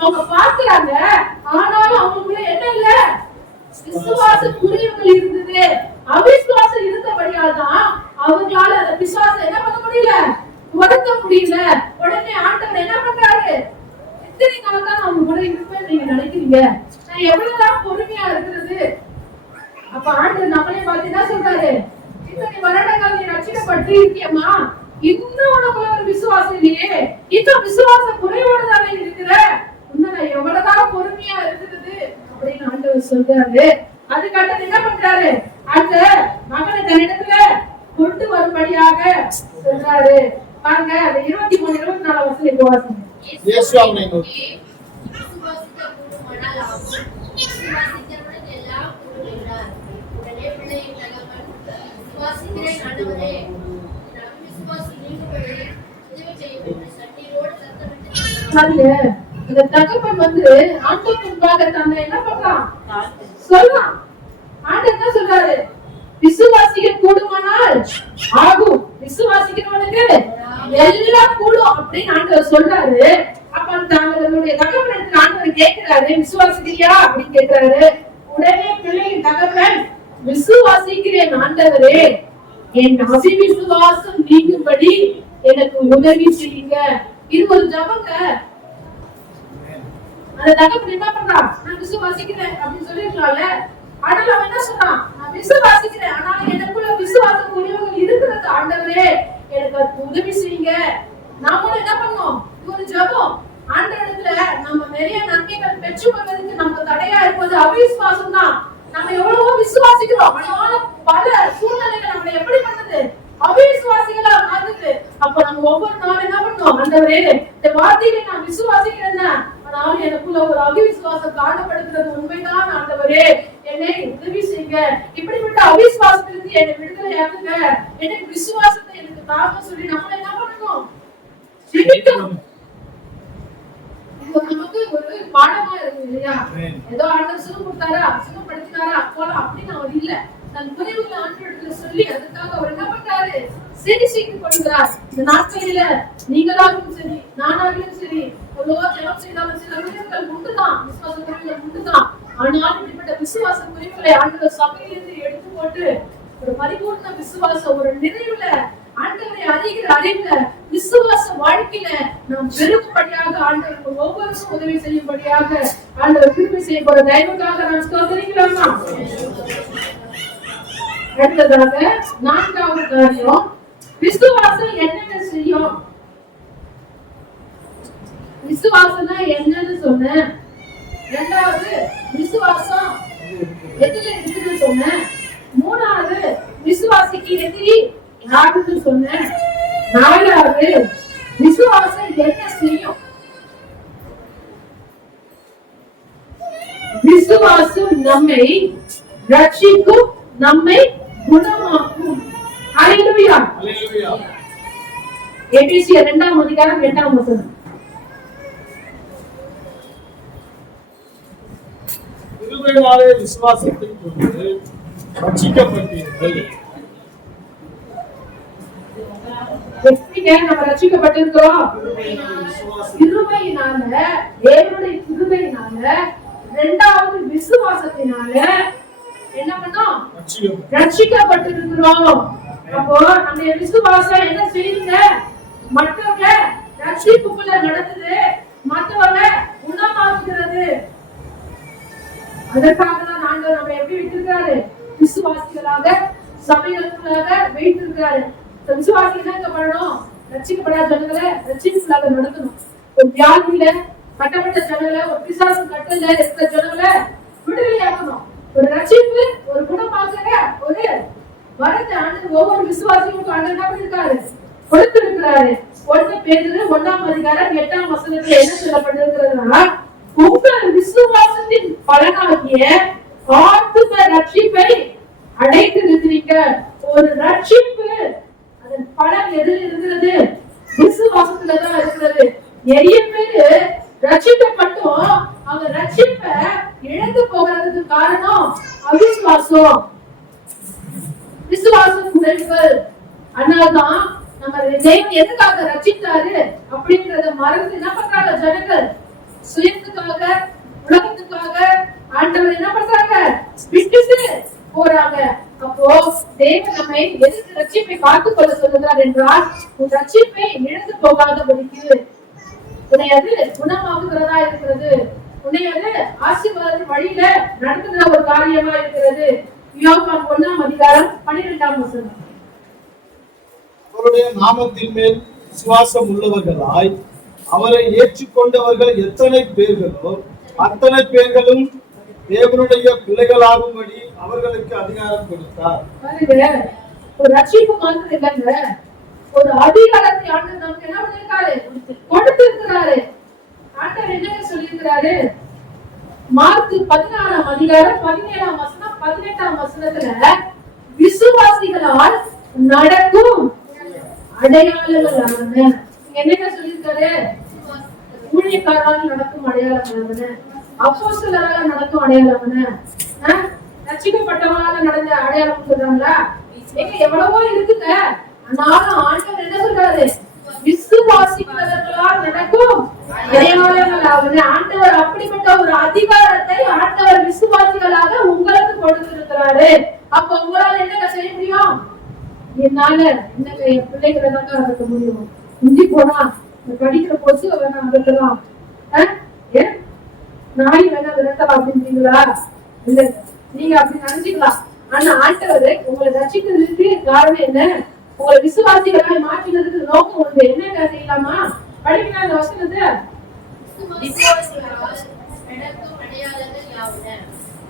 அவங்க பாக்குறாங்க, ஆனாலும் அவங்களுக்குள்ள என்ன இல்ல? விசுவாச குறைவுகள் இருந்தது. அவிசுவாசம் இருந்தபடியால் தான் அவங்களால அந்த விசுவாசம் என்ன பண்ண முடியல? உடைக்க முடியல. உடனே ஆண்டவர் என்ன பண்றாரு? எத்தனை நாள் தான் அவங்க கூட இருப்பேன் நீங்க நினைக்கிறீங்க? நான் எவ்வளவுதான் பொறுமையா இருக்கிறது? அப்ப ஆண்டவர் நம்மளே பார்த்து என்ன சொல்றாரு? இத்தனை வருடங்கள் நீ ரட்சிக்கப்பட்டு இருக்கியம்மா, இன்னும் உனக்குள்ள ஒரு விசுவாசம் இல்லையே, இன்னும் விசுவாசம் குறைவோடு தானே இருக்கிற, உன்னை எவ்வளவுதான் பொறுமையா இருக்குது அப்படின்னு ஆண்டவர் சொல்றாரு. அதுக்கடுத்து என்ன பண்றாரு, அந்த மகனை தன்னிடத்துல கொண்டு வரும்படியாக சொல்றாரு. பாருங்க அந்த 23, 24 வசனம் வாசிங்க. இயேசு அவனை நோக்கி விசுவாசிக்க கூடுமானால் ஆகும், விசுவாசிக்கிறவனுக்கு எல்லாம் கூடும் என்றார். உடனே பிள்ளையின் தகப்பன், விசுவாசிக்கிறேன் ஆண்டவரே, நம் விசுவாசி நீங்கும்படி உதவி செய்யும் என்று கண்ணீரோடு சத்தமிட்டு பாருங்க, இந்த தகப்பன் ஆண்டவர் முன்பாக தன்னை என்ன பண்றான் சொல்றான். ஆண்டவர் என்ன சொல்றாரு, விசுவாசிக்க கூடுமானால் ஆகும், விசுவாசிக்கிறவனுக்கு எல்லாம் கூடும் அப்படின்னு ஆண்டவர் சொல்றாரு. அப்ப தங்களுடைய தகப்பன் ஆண்டவர் கேட்கிறாரு, விசுவாசிக்கிறியா அப்படின்னு கேட்கிறாரு. உடனே பிள்ளையின் தகப்பன், விசுவாசிக்கிறேன் ஆண்டவரே, என் அவிசுவாசம் நீங்கும்படி எனக்கு உதவி செய்யுங்க. இது ஒரு ஜபங்க. அந்த தகப்பன் என்ன பண்றான், நான் விசுவாசிக்கிறேன் அப்படின்னு சொல்லிருக்கலாம்ல. ஆனா அவன் என்ன சொல்றான், நான் விசுவாசிக்கிறேன், ஆனா எனக்குள்ள விசுவாசம் குறைவுகள் இருக்கிறது ஆண்டவரே, எனக்கு அதுக்கு உதவி செய்யுங்க. நாமளும் என்ன பண்ணோம், இது ஒரு ஜபம். ஆண்டவரிடத்துல நம்ம நிறைய நன்மைகள் பெற்றுக்கொள்வதற்கு நமக்கு தடையா இருப்பது அவிசுவாசம் தான். நம்ம எவ்வளவோ விசுவாசிக்கிறோம், ஆனாலும் பல சூழ்நிலைகள் நம்மளை எப்படி பண்ணுது, அவிசுவாசிகளா மாறுது. அப்ப நம்ம ஒவ்வொரு நாளும் என்ன பண்ணோம், ஆண்டவரே இந்த வார்த்தையை நான் விசுவாசிக்கிறேன், ஆனாலும் எனக்குள்ள ஒரு அவிசுவாசம் காணப்படுகிறது, உண்மைதான் ஆண்டவரே, என்னை உதவி செய்யுங்க, இப்படிப்பட்ட அவிசுவாசத்திலிருந்து என்னை விடுதலை ஆக்குங்க, எனக்கு விசுவாசத்தை எனக்கு தாங்க சொல்லி நம்ம என்ன பண்ணணும், ஜெபிக்கணும். இது நமக்கு ஒரு பாடமா இருக்கு இல்லையா? ஏதோ ஆண்டவர் சுகம் கொடுத்தாரா, சுகப்படுத்தினாரா போலாம் அப்படின்னு அவர் இல்ல. தன் குறைவுகளை ஆண்டவரிடத்துல சொல்லி அதுக்காக அவர் என்ன பண்றாரு, சரி செய்து கொள்கிறார். இந்த நாட்களில நீங்களாகவும் சரி, நானாகவும் சரி, எவ்வளவோ ஜெபம் செய்தாலும் சில குறைவுகள் உண்டுதான், விசுவாச குறைவுகள் உண்டுதான். ஆனால் இப்படிப்பட்ட விசுவாச குறைவுகளை ஆண்டவர் சபையிலிருந்து எடுத்து போட்டு ஒரு பரிபூர்ண விசுவாசம், ஒரு நிறைவுல ஆண்டவரை அறிகிற அறிவுல விசுவாச வாழ்க்கையில நாம் பெருகும்படியாக ஆண்டவருக்கு ஒவ்வொருவரும் உதவி செய்யும்படியாக ஆண்டவர் கிருபை செய்ய போற தயவுக்காக நாம் ஸ்தோத்திரிக்கலாமா? அடுத்ததாக 4வது காரியம், விசுவாசம் என்னென்ன செய்யும். விசுவாசம்னா என்னன்னு சொன்னேன். 2வது விசுவாசம் எதுல இருக்குன்னு சொன்னேன். 3வது விசுவாசிக்கு எதிரி யாருன்னு சொன்னேன். 4வது விசுவாசம் என்ன செய்யும். விசுவாசம் நம்மை ரட்சிக்கும், நம்மை குணமாக்கும். ஹல்லேலூயா. ஹல்லேலூயா. எபேசியர் 2ஆம் அதிகாரம் 8ஆம் வசனம். கிருபையினாலே விசுவாசத்தை கொண்டு ரட்சிக்கப்பட்டீர்கள். எப்படிங்க நம்ம ரட்சிக்கப்பட்டிருக்கிறோம்? கிருபையினால, தேவனுடைய கிருபையினால, 2வது விசுவாசத்தினால என்ன பண்ணோம், ரட்சிக்கப்பட்டிருக்கிறோம். அப்போ நம்முடைய விசுவாசம் என்ன செய்யுங்க, மற்றவங்க ரட்சிப்புக்குள்ள நடக்குது, மற்றவங்க குணமாக்குகிறது. அதற்காக தான் ஆண்டவர் நம்ம எப்படி விட்டிருக்காரு, விசுவாசிகளாக சபைகளுக்குள்ளாக வைத்திருக்காரு. விசுவாசிகள் என்ன பண்ணணும், ரட்சிக்கப்படாத ஜனங்களை ரட்சிப்புக்குள்ளாக நடத்தணும். ஒரு வியாதியில கட்டப்பட்ட ஜனங்களை, ஒரு பிசாசு கட்டல இருக்கிற ஜனங்களை விடுதலையாக்கணும். ஒரு ரட்சிப்பு, ஒரு குணமாக்குற ஒரு வரத்தை ஆண்டவர் ஒவ்வொரு விசுவாசிகளுக்கும் ஆண்டவர் என்ன பண்ணிருக்காரு, கொடுத்திருக்கிறாரு. 1 பேதுரு 1ஆம் அதிகாரம் 8ஆம் வசனத்துல என்ன சொல்லப்பட்டிருக்கிறதுனா, உங்கள் விசுவாசத்தின் பலனாகிய ஆத்தும ரட்சிப்பை அடைந்திருக்கிறீங்க. ஒரு ரட்சிப்பு, அதன் பலன் எதில் இருக்கிறது, விசுவாசத்துலதான் இருக்கிறது. நிறைய பேரு ரட்சிக்கப்பட்டும் அவங்க ரட்சிப்பை இழந்து போகிறதுக்கு காரணம் அவிசுவாசம், விசுவாசம் குறைவுகள். அதனால்தான் நம்ம தேவன் எதுக்காக ரட்சித்தாரு அப்படிங்கறத மறந்து என்ன பண்றாங்க ஜனங்கள், சுயத்துக்காக, உலகத்துக்காக ஆண்டவர் என்ன பண்றாங்க, விட்டுட்டு போறாங்க. அப்போ தேவன் நம்மை எதுக்கு ரட்சிப்பை காத்துக் கொள்ள சொல்லுகிறார் என்றால், உன் ரட்சிப்பை இழந்து போகாதபடிக்கு, உன்னை அது குணமாக்குகிறதா இருக்கிறது, உன்னை அது ஆசீர்வாதத்தின் வழியில நடத்துகிற ஒரு காரியமா இருக்கிறது. யோவான் 1:12 அவருடைய நாமத்தின் மேல் விசுவாசம் உள்ளவர்களாய் அவரை ஏற்றுக்கொண்டவர்கள் எத்தனை பேர்களோ அத்தனை பேர்களும் தேவனுடைய பிள்ளைகளாகும்படி அவர்களுக்கு அதிகாரம் கொடுத்தார். பாருங்க, ஒரு ரட்சிப்பு மாத்திரம் இல்லைங்க, ஒரு அதிகாரத்தை ஆண்டவர் நமக்கு என்ன பண்ணிருக்காரு, கொடுத்திருக்கிறாரு. ஆண்டவர் என்ன சொல்லியிருக்கிறாரு? மார்க் 16:17 18 விசுவாசிகளால் நடக்கும் அடையாளங்களான, என்ன சொல்லியிருக்காரு? ஊழியக்காரரால் நடக்கும் அடையாளங்களான, அப்போஸ்தலரால் நடக்கும் அடையாளமான, ரட்சிக்கப்பட்டவங்களால நடந்த அடையாளம் சொல்றாங்களா? எவ்வளவோ இருக்குங்க. ஆனாலும் ஆண்டவர் என்ன சொல்றாரு? விசுவாசிக்கிறவர்களால் நடக்கும் அடையாளங்களாக. ஆண்டவர் அப்படிப்பட்ட ஒரு அதிகாரத்தை ஆண்டவர் விசுவாசிகளாக உங்களுக்கு கொடுத்திருக்கிறாரு. அப்ப உங்களால என்னங்க செய்ய முடியும்? என்னால என்னங்க என் பிள்ளைகளை தாங்க அகற்ற முடியும். இஞ்சி போனா படிக்கிற பொசு வேணா அகற்றலாம், நாய் வேணா விரட்டலாம் அப்படின்றீங்களா? இல்ல, நீங்க அப்படி நினைச்சுக்கலாம். ஆனா ஆண்டவர் உங்களை ரட்சிக்கிறதுக்கு காரணம் என்ன? உங்களை விசுவாசிகளாய் மாற்றினதுக்கு நோக்கம் உண்டு. என்ன செய்யலாமா? படிக்கிற அந்த வசனத்தை விசுவாசிகளால் நடக்கும் அடையாளங்கள் யாவுன?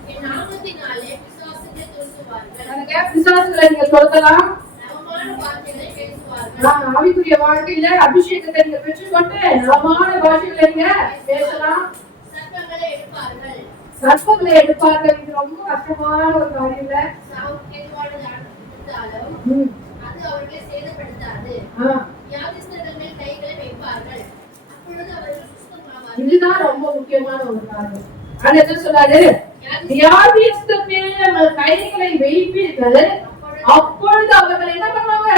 என் நாமத்தினாலே விசுவாசத்தை துரத்துவார்கள். விசுவாசங்களை நீங்க சொல்லலாம். நவமான வார்த்தைகளை பேசுவார்கள். ஆவிக்குரிய வாழ்க்கையில அபிஷேகத்தை நீங்க பெற்றுக்கொண்டு நவமான பாஷைகளை நீங்க பேசலாம். சர்ப்பங்களை எடுப்பார்கள். சர்ப்பங்களை எடுப்பார்கள். இது ரொம்ப கஷ்டமான ஒரு காரியம் இல்ல. சாவுக்கு ஏதுவானது இருந்தாலும் அது அவர்களை சேதப்படுத்தாது. வியாதிஸ்தர்கள் மேல் கைகளை வைப்பார்கள், அப்பொழுது அவர்கள் சுத்தமாவார்கள். இதுதான் ரொம்ப முக்கியமான ஒரு காரியம். அது என்ன சொல்றாரு? வியாதிஸ்தர் மேல் கைகளை வைப்பீர்கள், அப்பொழுது அவர்கள் என்ன பண்ணுவாங்க?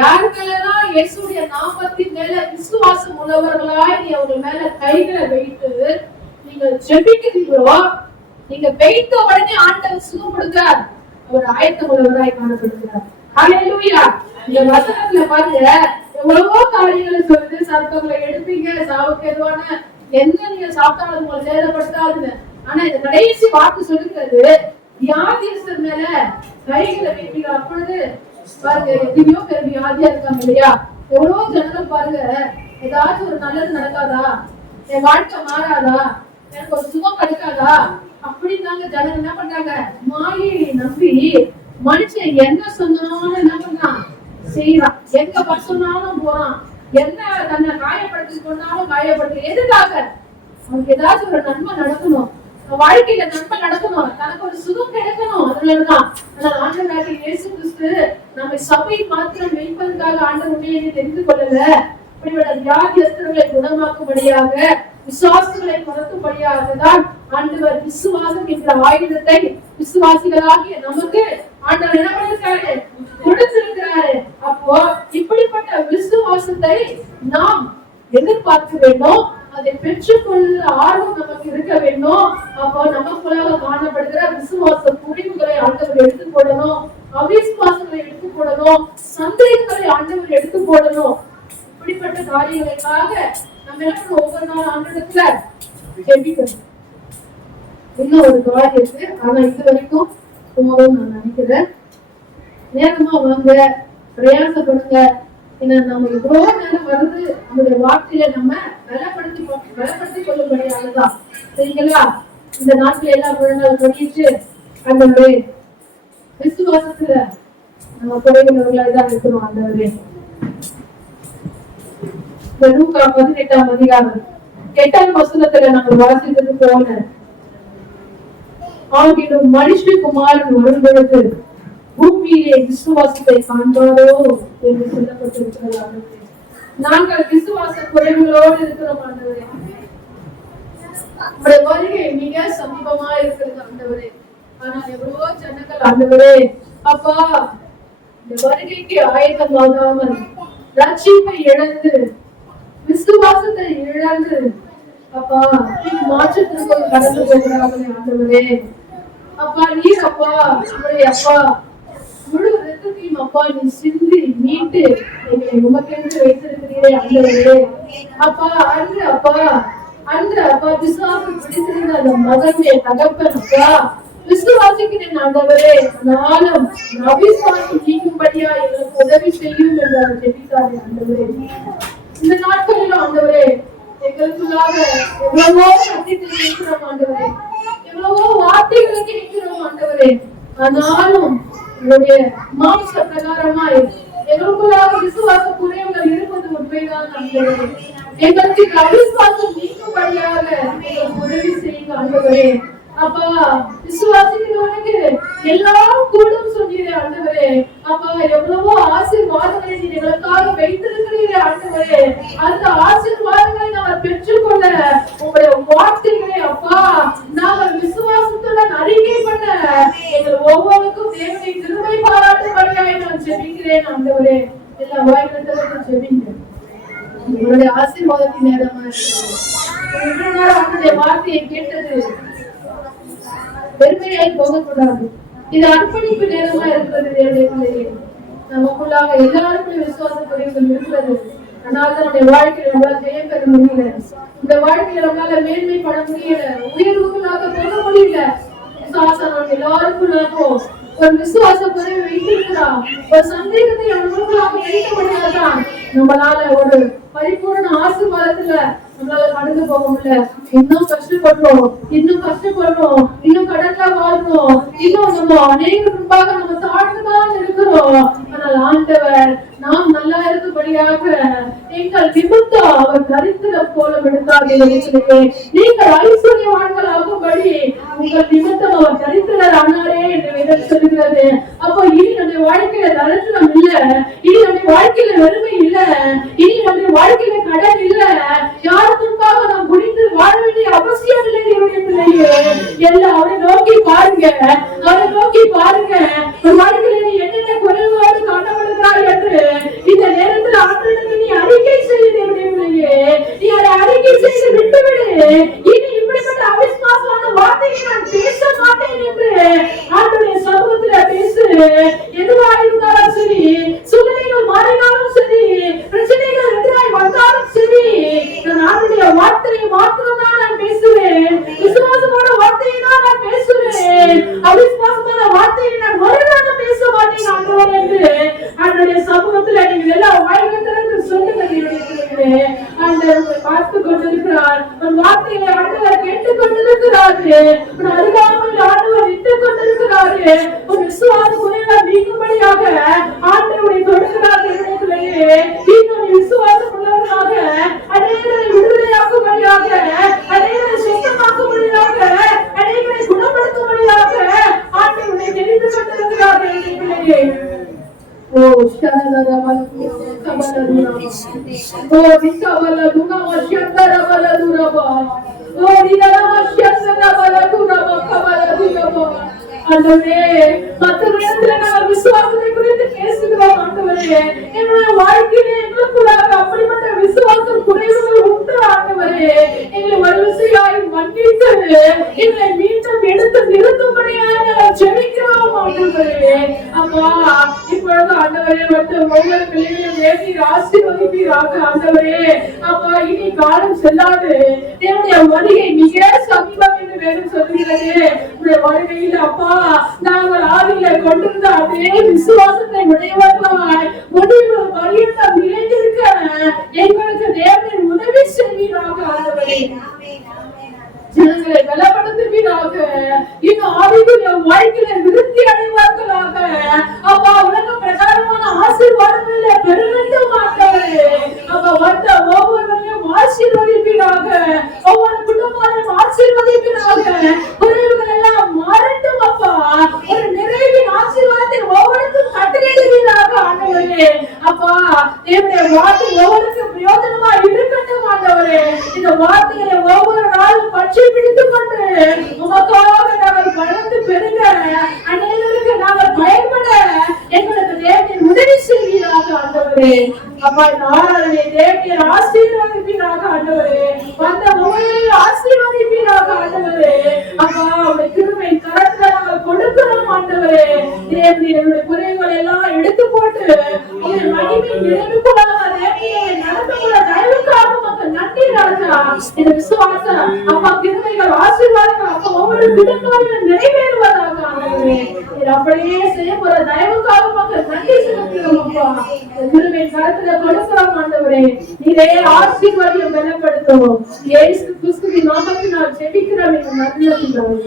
யாருக்கெல்லாம் இயேசுடைய நாமத்தின் மேல விசுவாசம் உள்ளவர்களாய் நீ அவங்க மேல கைகளை வைத்து நீங்க ஜெபிக்கிறீங்களோ, நீங்க வைத்த உடனே ஆண்டவர் சுகம் கொடுக்கிறார். ஒரு ஆயத்தம் உள்ளவராய் காணப்படுகிறார். ஹல்லேலூயா. இந்த வசனத்துல பாருங்க, எவ்வளவோ காரியங்களை சொல்லுது. சர்ப்பங்களை எடுப்பீங்க, சாவுக்கு எதுவான என்ன நீங்க சாப்பிட்டாலும் உங்களை சேதப்படுத்தாதுன்னு. ஆனா இந்த கடைசி வாக்கு சொல்லுகிறது, வியாதிஸ்தர் மேல கைகளை வைப்பீங்க, அப்பொழுது பாருங்க எத்தனையோ பேர் வியாதியா இருக்காங்க இல்லையா? எவ்வளவோ ஜனங்கள் பாருங்க, ஏதாச்சும் ஒரு நல்லது நடக்காதா, என் வாழ்க்கை மாறாதா, எனக்கு ஒரு சுகம் கிடைக்காதா அப்படின்னாங்க ஜனங்கள் என்ன பண்றாங்க? மாயை நம்பி மனுஷன் என்ன சொன்னாலும் என்ன பண்றான்? செய்யறான். எங்க பசனாலும் போறான், என்ன தன்னை காயப்படுத்தி கொண்டாலும் காயப்படுத்தி. எதுக்காக? அவனுக்கு ஏதாச்சும் ஒரு நன்மை நடக்கணும், வாழ்க்கையில நன்மை நடக்கணும், தனக்கு ஒரு சுகம் கிடைக்கணும். அதனாலதான் ஆண்டவராகிய இயேசு கிறிஸ்து நம்ம சபை மாத்திரம் வைப்பதற்காக ஆண்டவர் உண்மையை தெரிந்து கொள்ளல. இப்படிப்பட்ட வியாதியஸ்தர்களை குணமாக்கும்படியாக, விசுவாசிகளை குறைக்கும்படியாக தான் ஆண்டவர் விசுவாசம் என்ற ஆயுதத்தை விசுவாசிகளாகிய நமக்கு ஆண்டவர் என்ன பண்ணிருக்காரு? கொடுத்திருக்கிறாரு. அப்போ இப்படிப்பட்ட விசுவாசத்தை நாம் எதிர்பார்க்க வேண்டும். அதை பெற்றுக்கொள்கிற ஆர்வம் நமக்கு இருக்க வேண்டும். அப்போ நமக்குள்ளாக காணப்படுகிற விசுவாச குறிவுகளை ஆண்டவர் எடுத்துக் போடணும், அவிசுவாசங்களை எடுத்துக் போடணும், சந்தேகங்களை ஆண்டவர் எடுத்துக் போடணும். இப்படிப்பட்ட காரியங்களுக்காக நம்ம என்ன ஒவ்வொரு நாள் ஆண்டவரத்துல ஜெபிக்கணும். இன்னும் ஒரு காரியம் இருக்கு, ஆனா இது வரைக்கும் போதும் நான் நினைக்கிறேன். நேரமா வாங்க, பிரயாசப்படுங்க. ஏன்னா நம்ம எவ்வளவு நேரம் வருது, நம்முடைய வார்த்தையில நம்ம பலப்படுத்தி கொள்ளும்படியானதான். சரிங்களா? இந்த நாட்கள் எல்லாம் முழங்கால் பண்ணிட்டு அந்த விசுவாசத்துல நம்ம குறைவுள்ளவர்களாக தான் இருக்கிறோம். அந்த லூக்கா 18:8 நம்ம வாசித்தது போல, ஆகிலும் மனுஷகுமாரன் வரும்பொழுது பூமியிலே விசுவாசத்தை காண்பாரோ என்று சொல்லப்பட்டிருக்கிறது. நாங்கள் விசுவாச குறைவுகளோடு இருக்கிறோம் ஆண்டவரே. உங்களுடைய வருகை மிக சமீபமா இருக்கிறது ஆண்டவரே. ஆனா எவ்வளவோ ஜனங்கள் ஆண்டவரே அப்பா இந்த வருகைக்கு ஆயத்தமாகாமல் ரட்சிப்பை இழந்து விசுவாசத்தை இழந்து அப்பா மாற்றத்திற்கு கடந்து போகிறார்களே ஆண்டவரே. அப்பா நீர் அப்பா அப்பா முழு ரத்தத்தையும் அப்பா நீ சிந்தி மீட்டு எங்களை உமக்கென்று வைத்திருக்கிறீரே ஆண்டவரே. அப்பா அன்று அப்பா விசுவாசம் பிடித்திருந்த அந்த மகனுடைய தகப்பன் அப்பா விசுவாசிக்கிறேன் ஆண்டவரே, நானும் அவிசுவாசம் நீங்கும்படியா எங்களுக்கு உதவி செய்யும் என்று அவர் ஜெபித்தாரே ஆண்டவரே. இந்த நாட்களில் ஆண்டவரே எங்களுக்குள்ளாக எவ்வளவோ சத்தியத்தை கேட்கிறோம் ஆண்டவரே, எவ்வளவோ வார்த்தைகளை கேட்கிறோம் ஆண்டவரே. ஆனாலும் உங்களுடைய மாம்ச பிரகாரமாய் எங்களுக்குள்ளாக விசுவாச குறைவுகள் இருப்பது உண்மைதான் ஆண்டவரே. எங்களுக்கு அவிசுவாசம் நீங்கும்படியாக எங்களுக்கு உதவி செய்யுங்க ஆண்டவரே. அப்பா, விசுவாசிக்கிறவனுக்கு எல்லாம் கூடும் சொன்னீரே ஆண்டவரே. அப்பா, எவ்வளவோ ஆசீர்வாதங்களை நீ எங்களுக்காக வைத்திருக்கிறீரே ஆண்டவரே. அந்த ஆசீர்வாதங்களை நாங்கள் பெற்றுக்கொள்ள உங்களுடைய வார்த்தைகளை அப்பா நாங்கள் விசுவாசத்துடன் அறிக்கை பண்ண எங்கள் ஒவ்வொருக்கும் தேவனை கிருபை பாராட்டும்படியாய் நான் ஜெபிக்கிறேன் ஆண்டவரே. எல்லா வாய்களும் ஜெபிங்க. உங்களுடைய ஆசீர்வாதத்தின் நேரமா இருக்கிறது. வார்த்தையை கேட்டது பெருமையாய் போகக்கூடாது. இது அர்ப்பணிப்பு நேரமா இருக்கிறது. தேவனுடைய நமக்குள்ளாக எல்லாருக்குள்ள விசுவாச குறைவுகள் இருக்கிறது. அதனால நம்முடைய வாழ்க்கையில நம்மளால ஜெயம் பெற முடியல. இந்த வாழ்க்கையில நம்மளால மேன்மைப்பட முடியல. உயர்வுக்குள்ளாக போக முடியல. விசுவாசம் எல்லாருக்குள்ளாகவும் ஒரு விசுவாச குறைவை வைத்திருக்கிறான். ஒரு சந்தேகத்தை அவங்களுக்குள்ளாக வைக்க முடியாதான் நம்மளால ஒரு பரிபூர்ண ஆசீர்வாதத்துல நம்மளால கடந்து போக முடியல. இன்னும் கஷ்டப்படுறோம், இன்னும் கடன்ல வாழ்றோம், இன்னும் நம்ம அநேக முன்பாக நம்ம தாழ்ந்துதான் இருக்கிறோம். ஆனால் ஆண்டவர் நாம் நல்லா இருக்கும்படியாக எங்கள் நிமித்தம் அவர் தரித்திரம் போல விடுத்தார். நீங்கள் ஐஸ்வர்யவான்கள் ஆகும்படி உங்கள் நிமித்தம் அவர் தரித்திரர் ஆனாரே என்று வேதம் சொல்கிறது. அப்போ இனி நம்முடைய வாழ்க்கையில தரித்திரம் இல்ல, இனி நம்முடைய வாழ்க்கையில வெறுமை இல்ல, இனி நம்முடைய வாழ்க்கையில கடன் இல்ல. யாருக்காக நாம் குடித்து வாழ வேண்டிய அவசியம் இல்லை. என்னுடைய பிள்ளையே, எல்லாம் அவரை நோக்கி பாருங்க, அவரை நோக்கி பாருங்க. ஒரு வாழ்க்கையில நீ என்னென்ன குறைபாடு காணப்படுகிறாய் என்று இந்த நேரத்தில் ஆண்டவருக்கு நீ அறிக்கை செய்ய. என்னுடைய பிள்ளையே, நீ அதை அறிக்கை செய்து விட்டுவிடு. இனி இப்படிப்பட்ட அவிசுவாசமான வார்த்தையை நான் பேச மாட்டேன் என்று ஆண்டவருடைய சமூகத்துல பேசு. எதுவா இருந்தாலும் சரி, சூழ்நிலைகள் மாறினாலும் சரி, பிரச்சனைகள் எதிராய் வந்தாலும் சரி, நான் ஆண்டவருடைய வார்த்தையை மாத்திரம் தான் நான் பேசுவேன். விசுவாசமான வார்த்தையை தான் நான் பேசுவேன். அவிசுவாசமான வார்த்தையை நான் மறுநாள் பேச மாட்டேன் ஆண்டவரே என்று ஆண்டவருடைய சமூகத்துல நீங்கள் எல்லாம் வாய்களுக்கு சொல்லுங்க. ஆண்டவர் பார்த்து கொண்டிருக்கிறார். உன் வார்த்தையை ஆண்டவர் கேட்டுக் கொண்டிருக்கிறாரு. உன் அருகாமையில் ஆண்டவர் நின்று கொண்டிருக்கிறாரு. உன் விசுவாச குறைகள் நீங்கும்படியாக ஆண்டவரை கொடுக்கிறார். இன்னும் விசுவாசம் உள்ளவர்களாக அநேகரை விடுதலையாக்கும்படியாக, அநேகரை சுத்தமாக்கும்படியாக, அநேகரை குணப்படுத்தும்படியாக ஆண்டவரை தெரிந்து கொண்டிருக்கிறார். ஓ விசுவாசத்தை குறித்து பேசுகிறோம் ஆண்டவரே. என்னுடைய வாழ்க்கையிலே எங்களுக்குள்ளாக அப்படிப்பட்ட விசுவாசம் குறைவுகள் உண்டு ஆண்டவரே. எங்களை மறுவிசையாய் மன்னித்து எங்களை மீண்டும் எடுத்து நிறுத்தும்படியாக ஜெபிக்கிறோம் ஆண்டவரே. அம்மா, இப்பொழுது ஆண்டவரே வந்து ஒவ்வொரு பிள்ளைகளையும் ஏற்றி ஆசீர்வதிப்பீராக ஆண்டவரே. அப்பா, இனி காலம் செல்லாது. என்னுடைய வருகை மிக சமீபம் என்று வேணும் சொல்கிறது. உடைய வருகையில் அப்பா நாங்கள் ஆவியில கொண்டிருந்த அதே விசுவாசத்தை உடையவர்களாய் முடிவு பரியந்தம் நிலைத்திருக்க எங்களுக்கு தேவனின் உதவி செய்வீராக ஆண்டவரே. ஜனங்களை பலப்படுத்துவீராக. இன்னும் ஆவிக்குரிய வாழ்க்கையில விருத்தி அடைவார்களாக. அப்பா, உலக பிரகாரமான ஆசீர்வாதங்களை பெற வேண்டும் ஆண்டவரே. அப்பா, வந்த ஒவ்வொருவரையும் ஆசீர்வதிப்பீராக. ஒவ்வொரு குடும்பத்தையும் ஆசீர்வதிப்பீராக. குறைவுகள் எல்லாம் மாறட்டும் அப்பா. ஒரு நிறைவின் ஆசீர்வாதத்தை ஒவ்வொருக்கும் கட்டளையிடுவீராக ஆண்டவரே. அப்பா, என்னுடைய வார்த்தை ஒவ்வொருக்கும் பிரயோஜனமா இருக்கட்டும் ஆண்டவரே. இந்த வார்த்தைகளை ஒவ்வொரு நாளும் பற்றி பிடித்துக் கொண்டு உமக்காக நாங்கள் வளர்ந்து பெருக, அனைவருக்கு நாங்கள் பயன்பட எங்களுக்கு தேவனின் உதவி செய்வீராக ஆண்டவரே. அப்பா, நாளை தேவனின் ஆசீர்வதிப்பீராக ஆண்டவரே. வந்த ஒவ்வொரு ஆசீர்வதிப்பீராக ஆண்டவரே. அப்பா, உடைய கிருபை கரத்துல நாங்கள் கொடுக்கிறோம் ஆண்டவரே. தேவனுடைய குறைகளை எல்லாம் எடுத்து போட்டு உடைய மகிமை நிறைவுக்குள்ளாக தேவனை நடந்துள்ள தயவுக்காக மக்கள் நன்றி ராஜா. இந்த விசுவாசம் அப்பா கிருபைகள் ஆசீர்வாதங்கள் அப்பா ஒவ்வொரு குடும்பங்களும் நிறைவேறுவதாக ஆண்டவரே. நீர் அப்படியே செய்ய போற தயவுக்காக மக்கள் நன்றி செலுத்துகிறோம் அப்பா. கிருபை கரத்துல கொடுக்கிறோம் ஆண்டவரே. நீரே ஆசீர்வாதம் பலப்படுத்தும். இயேசு கிறிஸ்துவின் நாமத்தினால் ஜெபிக்கிறோம் எங்கள் நல்ல பிதாவே.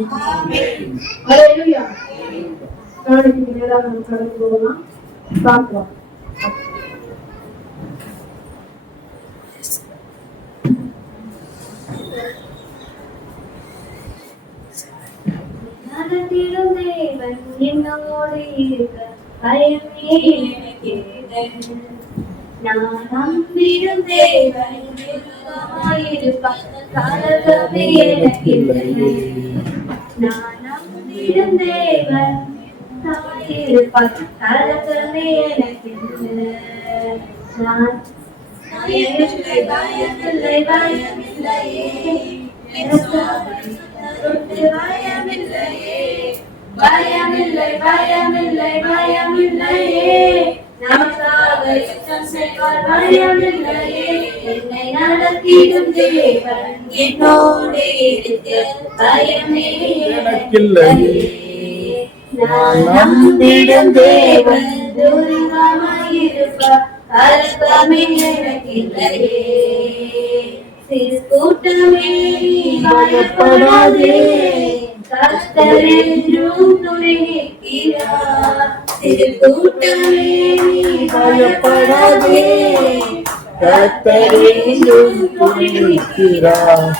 ஹல்லேலூயா. நாளைக்கு நேராக நம்ம கடந்து போகலாம். பார்க்கலாம். நடத்திடும் தேவன் என்னோடு இருக்க பயமே எனக்கில்லை. நான் நம்பிடும் தேவன் இருப்பார் கலக்கமே எனக்கில்லை. நான் நம்பிடும் தேவன் இருப்பார் கலக்கமே எனக்கில்லை. நான் பயமில்லை பயமில்லை பயமில்லையே பயமில்லையே பயமில்லை பயமில்லை பயமில்லையே நமக்காக யுத்தம் செய்வார் பயமில்லையே. என்னை நடத்திடும் தேவன் என்னோடு இருக்க பயமே எனக்கில்லையே. நான் நம்பிடும் தேவன் தூரமாயிருப்பார் கலக்கமே எனக்கில்லையே. சிறு கூட்டமே பயப்படாதே கர்த்தர் என்றும் துணை நிற்கிறார். சிறு கூட்டமே பயப்படாதே கர்த்தர் என்றும் துணை நிற்கிறார்.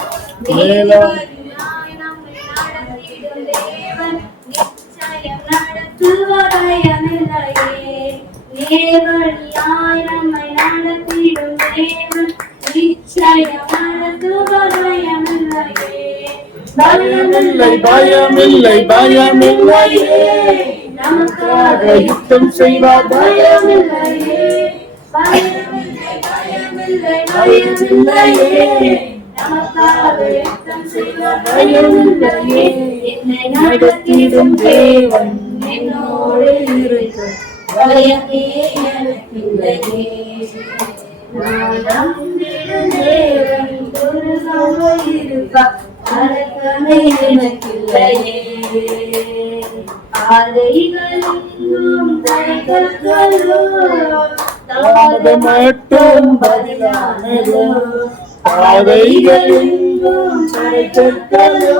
நடத்திடும் தேவன் நிச்சயம் நடத்துவார் பயமில்லையே. நேர்வழியாய் நம்மை நடத்திடும் தேவன் நிச்சயம் நடத்துவார் பயமில்லையே. பயமில்லை பயமில்லை பயமில்லையே நமக்காக யுத்தம் செய்வார் பயமில்லையே. பயமில்லை பயமில்லை பயமில்லையே நமக்காக யுத்தம் செய்வார் பயமில்லையே. என்னை நடத்திடும் தேவன் என்னோடு இருக்க பயமே எனக்கில்லையே. நான் நம்பிடும் தேவன் துருகமாயிருப்பார் கலக்கமே எனக்கில்லையே. பாதைகளெங்கும் தடைகளோ தாமதமட்டும் பதிலானதோ பாதைகளெங்கும் தடைகளோ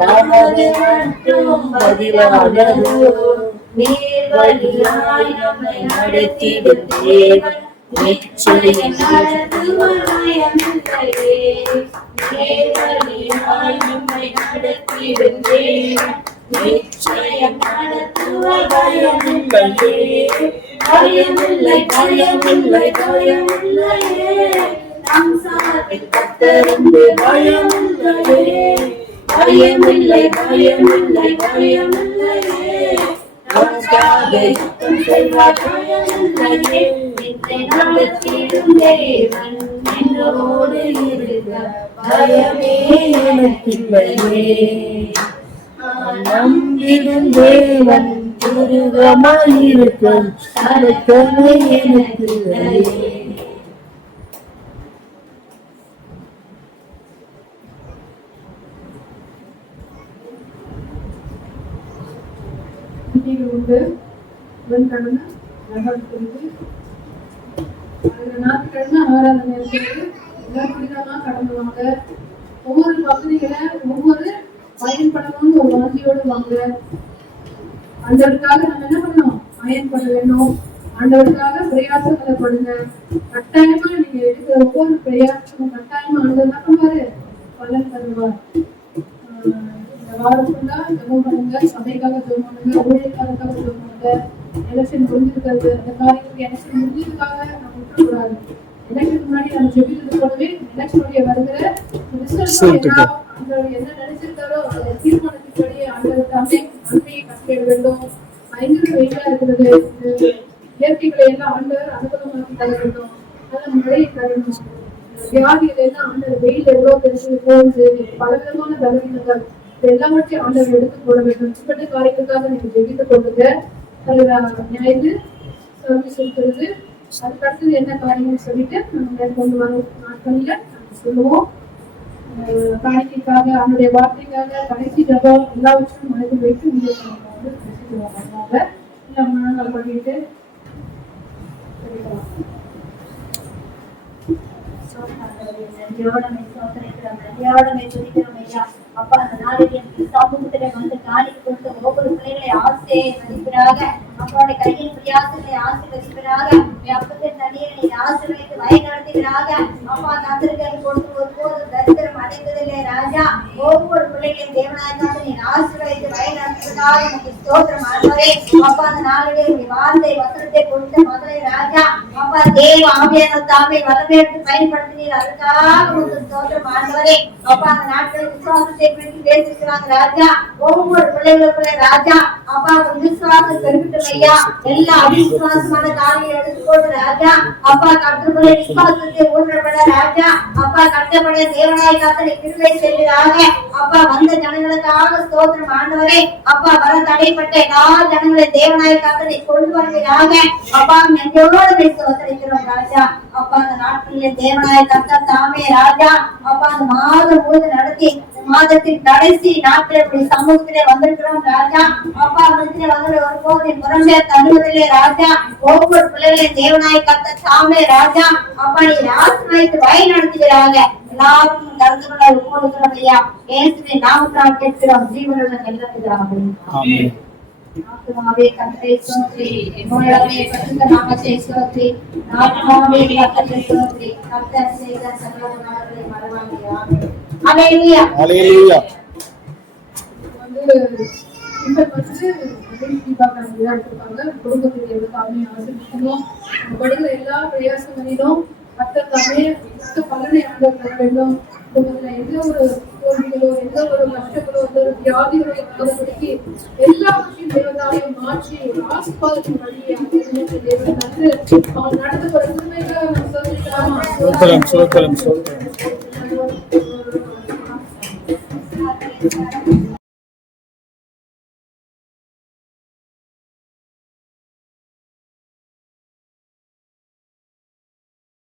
தாமதமட்டும் பதிலானதோ நேர்வழியாய் நம்மை நடத்திடும் தேவன் நிச்சயம் நடத்துவார் பயமில்லையே. நேர்வழியாய் நம்மை நடத்திடும் தேவன் நிச்சயம் நடத்துவார் பயமில்லையே. பயமில்லை பயமில்லை பயமில்லையே நம் சார்பில் கர்த்தருந்து பயமில்லையே. பயமில்லை பயமில்லை பயமில்லையே நமக்காக யுத்தம் செய்வார் பயமில்லையே. என்னை நடத்திடும் தேவன் என்னோடு இருக்க பயமே எனக்கில்லையே. நம்பிடும் தேவன் துருகமாயிருக்க கலக்கமே எனக்கில்லையே. உண்டு புதன்கிழமை நகர்த்துறது ஞாயிற்றுக்கிழமை ஆராதனை இருக்கிறது. எல்லா புனிதமா கடந்து வாங்க. ஒவ்வொரு பகுதிகளை ஒவ்வொரு பயன்படணும்னு ஒரு வாஞ்சியோடு வாங்க. ஆண்டவருக்காக நம்ம என்ன பண்ணணும்? பயன் பண்ண வேண்டும். ஆண்டவருக்காக பிரயாசங்களை பண்ணுங்க. கட்டாயமா நீங்க எடுக்கிற ஒவ்வொரு பிரயாசமும் கட்டாயமா ஆண்டவர் என்ன பண்ணுவாரு? பலன் தருவார். வாரம் ஃபுல்லா ஜெபம் பண்ணுங்க. சபைக்காக ஜெபம் பண்ணுங்க. ஊழியக்காரருக்காக ஜெபம் பண்ணுங்க. எலெக்ஷன் முடிஞ்சிருக்கிறது. அந்த காரியத்துக்கு எலெக்ஷன் முடிஞ்சதுக்காக நம்ம விட்டுக்கூடாது. எலெக்ஷன் முன்னாடி நம்ம ஜெபிக்கிறது போலவே எலெக்ஷனுடைய வருகிற ரிசல்ட் என்ன நினைச்சிருக்காரோ அந்த தீர்மானத்தின்படியே ஆண்டவருக்காக நன்மையை கட்டிட வேண்டும். பயங்கர வெயிலா இருக்கிறது. இயற்கைகளை எல்லாம் ஆண்டவர் அனுகூலமாக்கி தர வேண்டும். நல்ல மழையை தரணும். வியாதிகளை எல்லாம் ஆண்டவர் வெயில் எவ்வளவு பெருசு போகுது. பலவிதமான பலவீனங்கள் எல்லாவற்றையும் ஆண்டவர் எடுத்து போட வேண்டும். இப்படி காரியத்துக்காக நீங்க ஜெபித்துக் கொள்ளுங்க. ஞாயிறு சர்வீஸ் இருக்கிறது. அதுக்கு அடுத்தது என்ன காரியம்னு சொல்லிட்டு நம்ம கொண்டு வர நாட்களில் சொல்லுவோம். காணிக்கைக்காக அவனுடைய வார்த்தைக்காக கடைசி ஜபம் எல்லாவற்றையும் மனதில் வைத்து பேசிடுவாங்க. இல்ல மனங்கள் பண்ணிட்டு அப்பா அந்த நாளில் சமூகத்திலே வந்து காணிக்கை கொடுத்த ஒவ்வொரு பிள்ளைகளை ஆசீர்வதிப்பீராக. அப்பாவுடைய கையின் பிரியாசங்களை ஆசீர்வதிப்பீராக. அப்பத்தின் தண்ணீரை ஆசீர்வதித்து வழிநடத்துவீராக. அப்பா கத்திரிக்காய் கொடுத்து ஒருபோதும் தரித்திரம் அடைந்ததில்லை ராஜா. ஒவ்வொரு பிள்ளைகளையும் தேவனாய்க்காக நீ ஆசீர்வதித்து வழிநடத்துவதாக எனக்கு ஸ்தோத்திரம் ஆண்டவரே. அப்பா அந்த நாளிலே உடைய வார்த்தை வசனத்தை கொடுத்த மதுரை ராஜா. அப்பா தேவ ஆவியான தாமை வல்லமை எடுத்து பயன்படுத்தினீர். அதுக்காக உங்களுக்கு ஸ்தோத்திரம் ஆண்டவரே. அப்பா அந்த நாட்களில் விசுவாசத்தை குறித்து பேசிக்கிறாங்க ராஜா. ஒவ்வொரு பிள்ளைகளுக்குள்ள ராஜா அப்பா விசுவாசம் பெருகிட்டும் ஐயா. எல்லா அவிசுவாசமான காரியங்களை எடுத்துக்கொண்டு ராஜா அப்பா கற்றுக்கொள்ள விசுவாசத்தை ஊன்றப்பட ராஜா. அப்பா கட்டப்பட தேவனாய் கத்தனை கிருபை செய்வீராக. அப்பா வந்த ஜனங்களுக்காக ஸ்தோத்திரம் ஆண்டவரே. அப்பா வர தடைப்பட்ட எல்லா ஜனங்களை தேவனாய் கத்தனை கொண்டு வருவீராக. அப்பா நெஞ்சோடு ஸ்தோத்திரிக்கிறோம் ராஜா. அப்பா அந்த நாட்களிலே தேவனாய் கத்த தாமே ராஜா. அப்பா அந்த மாதம் முழுவதும் நடத்தி மாதத்தின் கடைசி நாட்கள் இப்படி சமூகத்திலே வந்திருக்கிறோம் ராஜா. அப்பா வந்து ஒரு போதை புறம்பே தருவதில்லை ராஜா. ஒவ்வொரு பிள்ளைகளையும் தேவனாய் கத்த தாமே ராஜா. அப்பா நீ ஆசீர்வதித்து வழி நடத்துகிறாங்க. எல்லாருக்கும் கருத்துக்களை ஒப்புக்கொடுக்கிறோம் ஐயா. இயேசுவின் நாமத்தால் கேட்கிறோம் ஜீவனுள்ள நல்ல பிதாவே. ஆமென். ஆத்துமாவே கர்த்தரை ஸ்தோத்திரி. என்னுடைய பரிசுத்த நாமத்தை ஸ்தோத்திரி. ஆத்துமாவே கர்த்தரை ஸ்தோத்திரி. கர்த்தர் செய்த சகல உபகாரங்களை மறவாதே. ஆமென். ஹல்லேலூயா. ஹல்லேலூயா. இந்த பற்றி குடும்பத்தில் எல்லாமே ஆசிரியர்களும் படுகிற எல்லா பிரயாசங்களிலும் கர்த்தர் தாமே பலனை ஆண்டவர் தர வேண்டும். குடும்பத்துல எந்த ஒரு தோல்விகளோ எந்த ஒரு கஷ்டங்களோ எந்த ஒரு வியாதிகளோ இல்லாதபடிக்கு எல்லாவற்றையும் தேவதாலையும் மாற்றி ஆசீர்வாதத்தின் வழியை தேவன் தந்து அவன் நடத்தப்பட உண்மைக்காக நம்ம சொல்லிக்கலாம்.